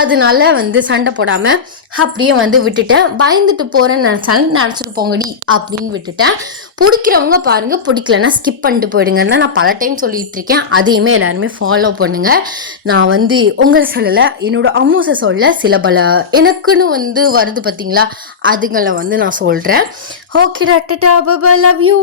அதனால வந்து சண்டை போடாமல் அப்படியே வந்து விட்டுட்டேன். பயந்துட்டு போகிறேன்னு நினச்சாலும் நினச்சிட்டு போங்கடி அப்படின்னு விட்டுட்டேன். பிடிக்கிறவங்க பாருங்கள், பிடிக்கலன்னா ஸ்கிப் பண்ணிட்டு போயிடுங்கன்னு தான் நான் பல டைம் சொல்லிட்டு இருக்கேன். அதையுமே எல்லாருமே ஃபாலோ பண்ணுங்கள். நான் வந்து உங்களை சொல்லலை, என்னோட அம்மூசை சொல்ல சில பல எனக்குன்னு வந்து வருது பார்த்தீங்களா, அதுங்களை வந்து நான் சொல்கிறேன். Okay tata, Baba, love you.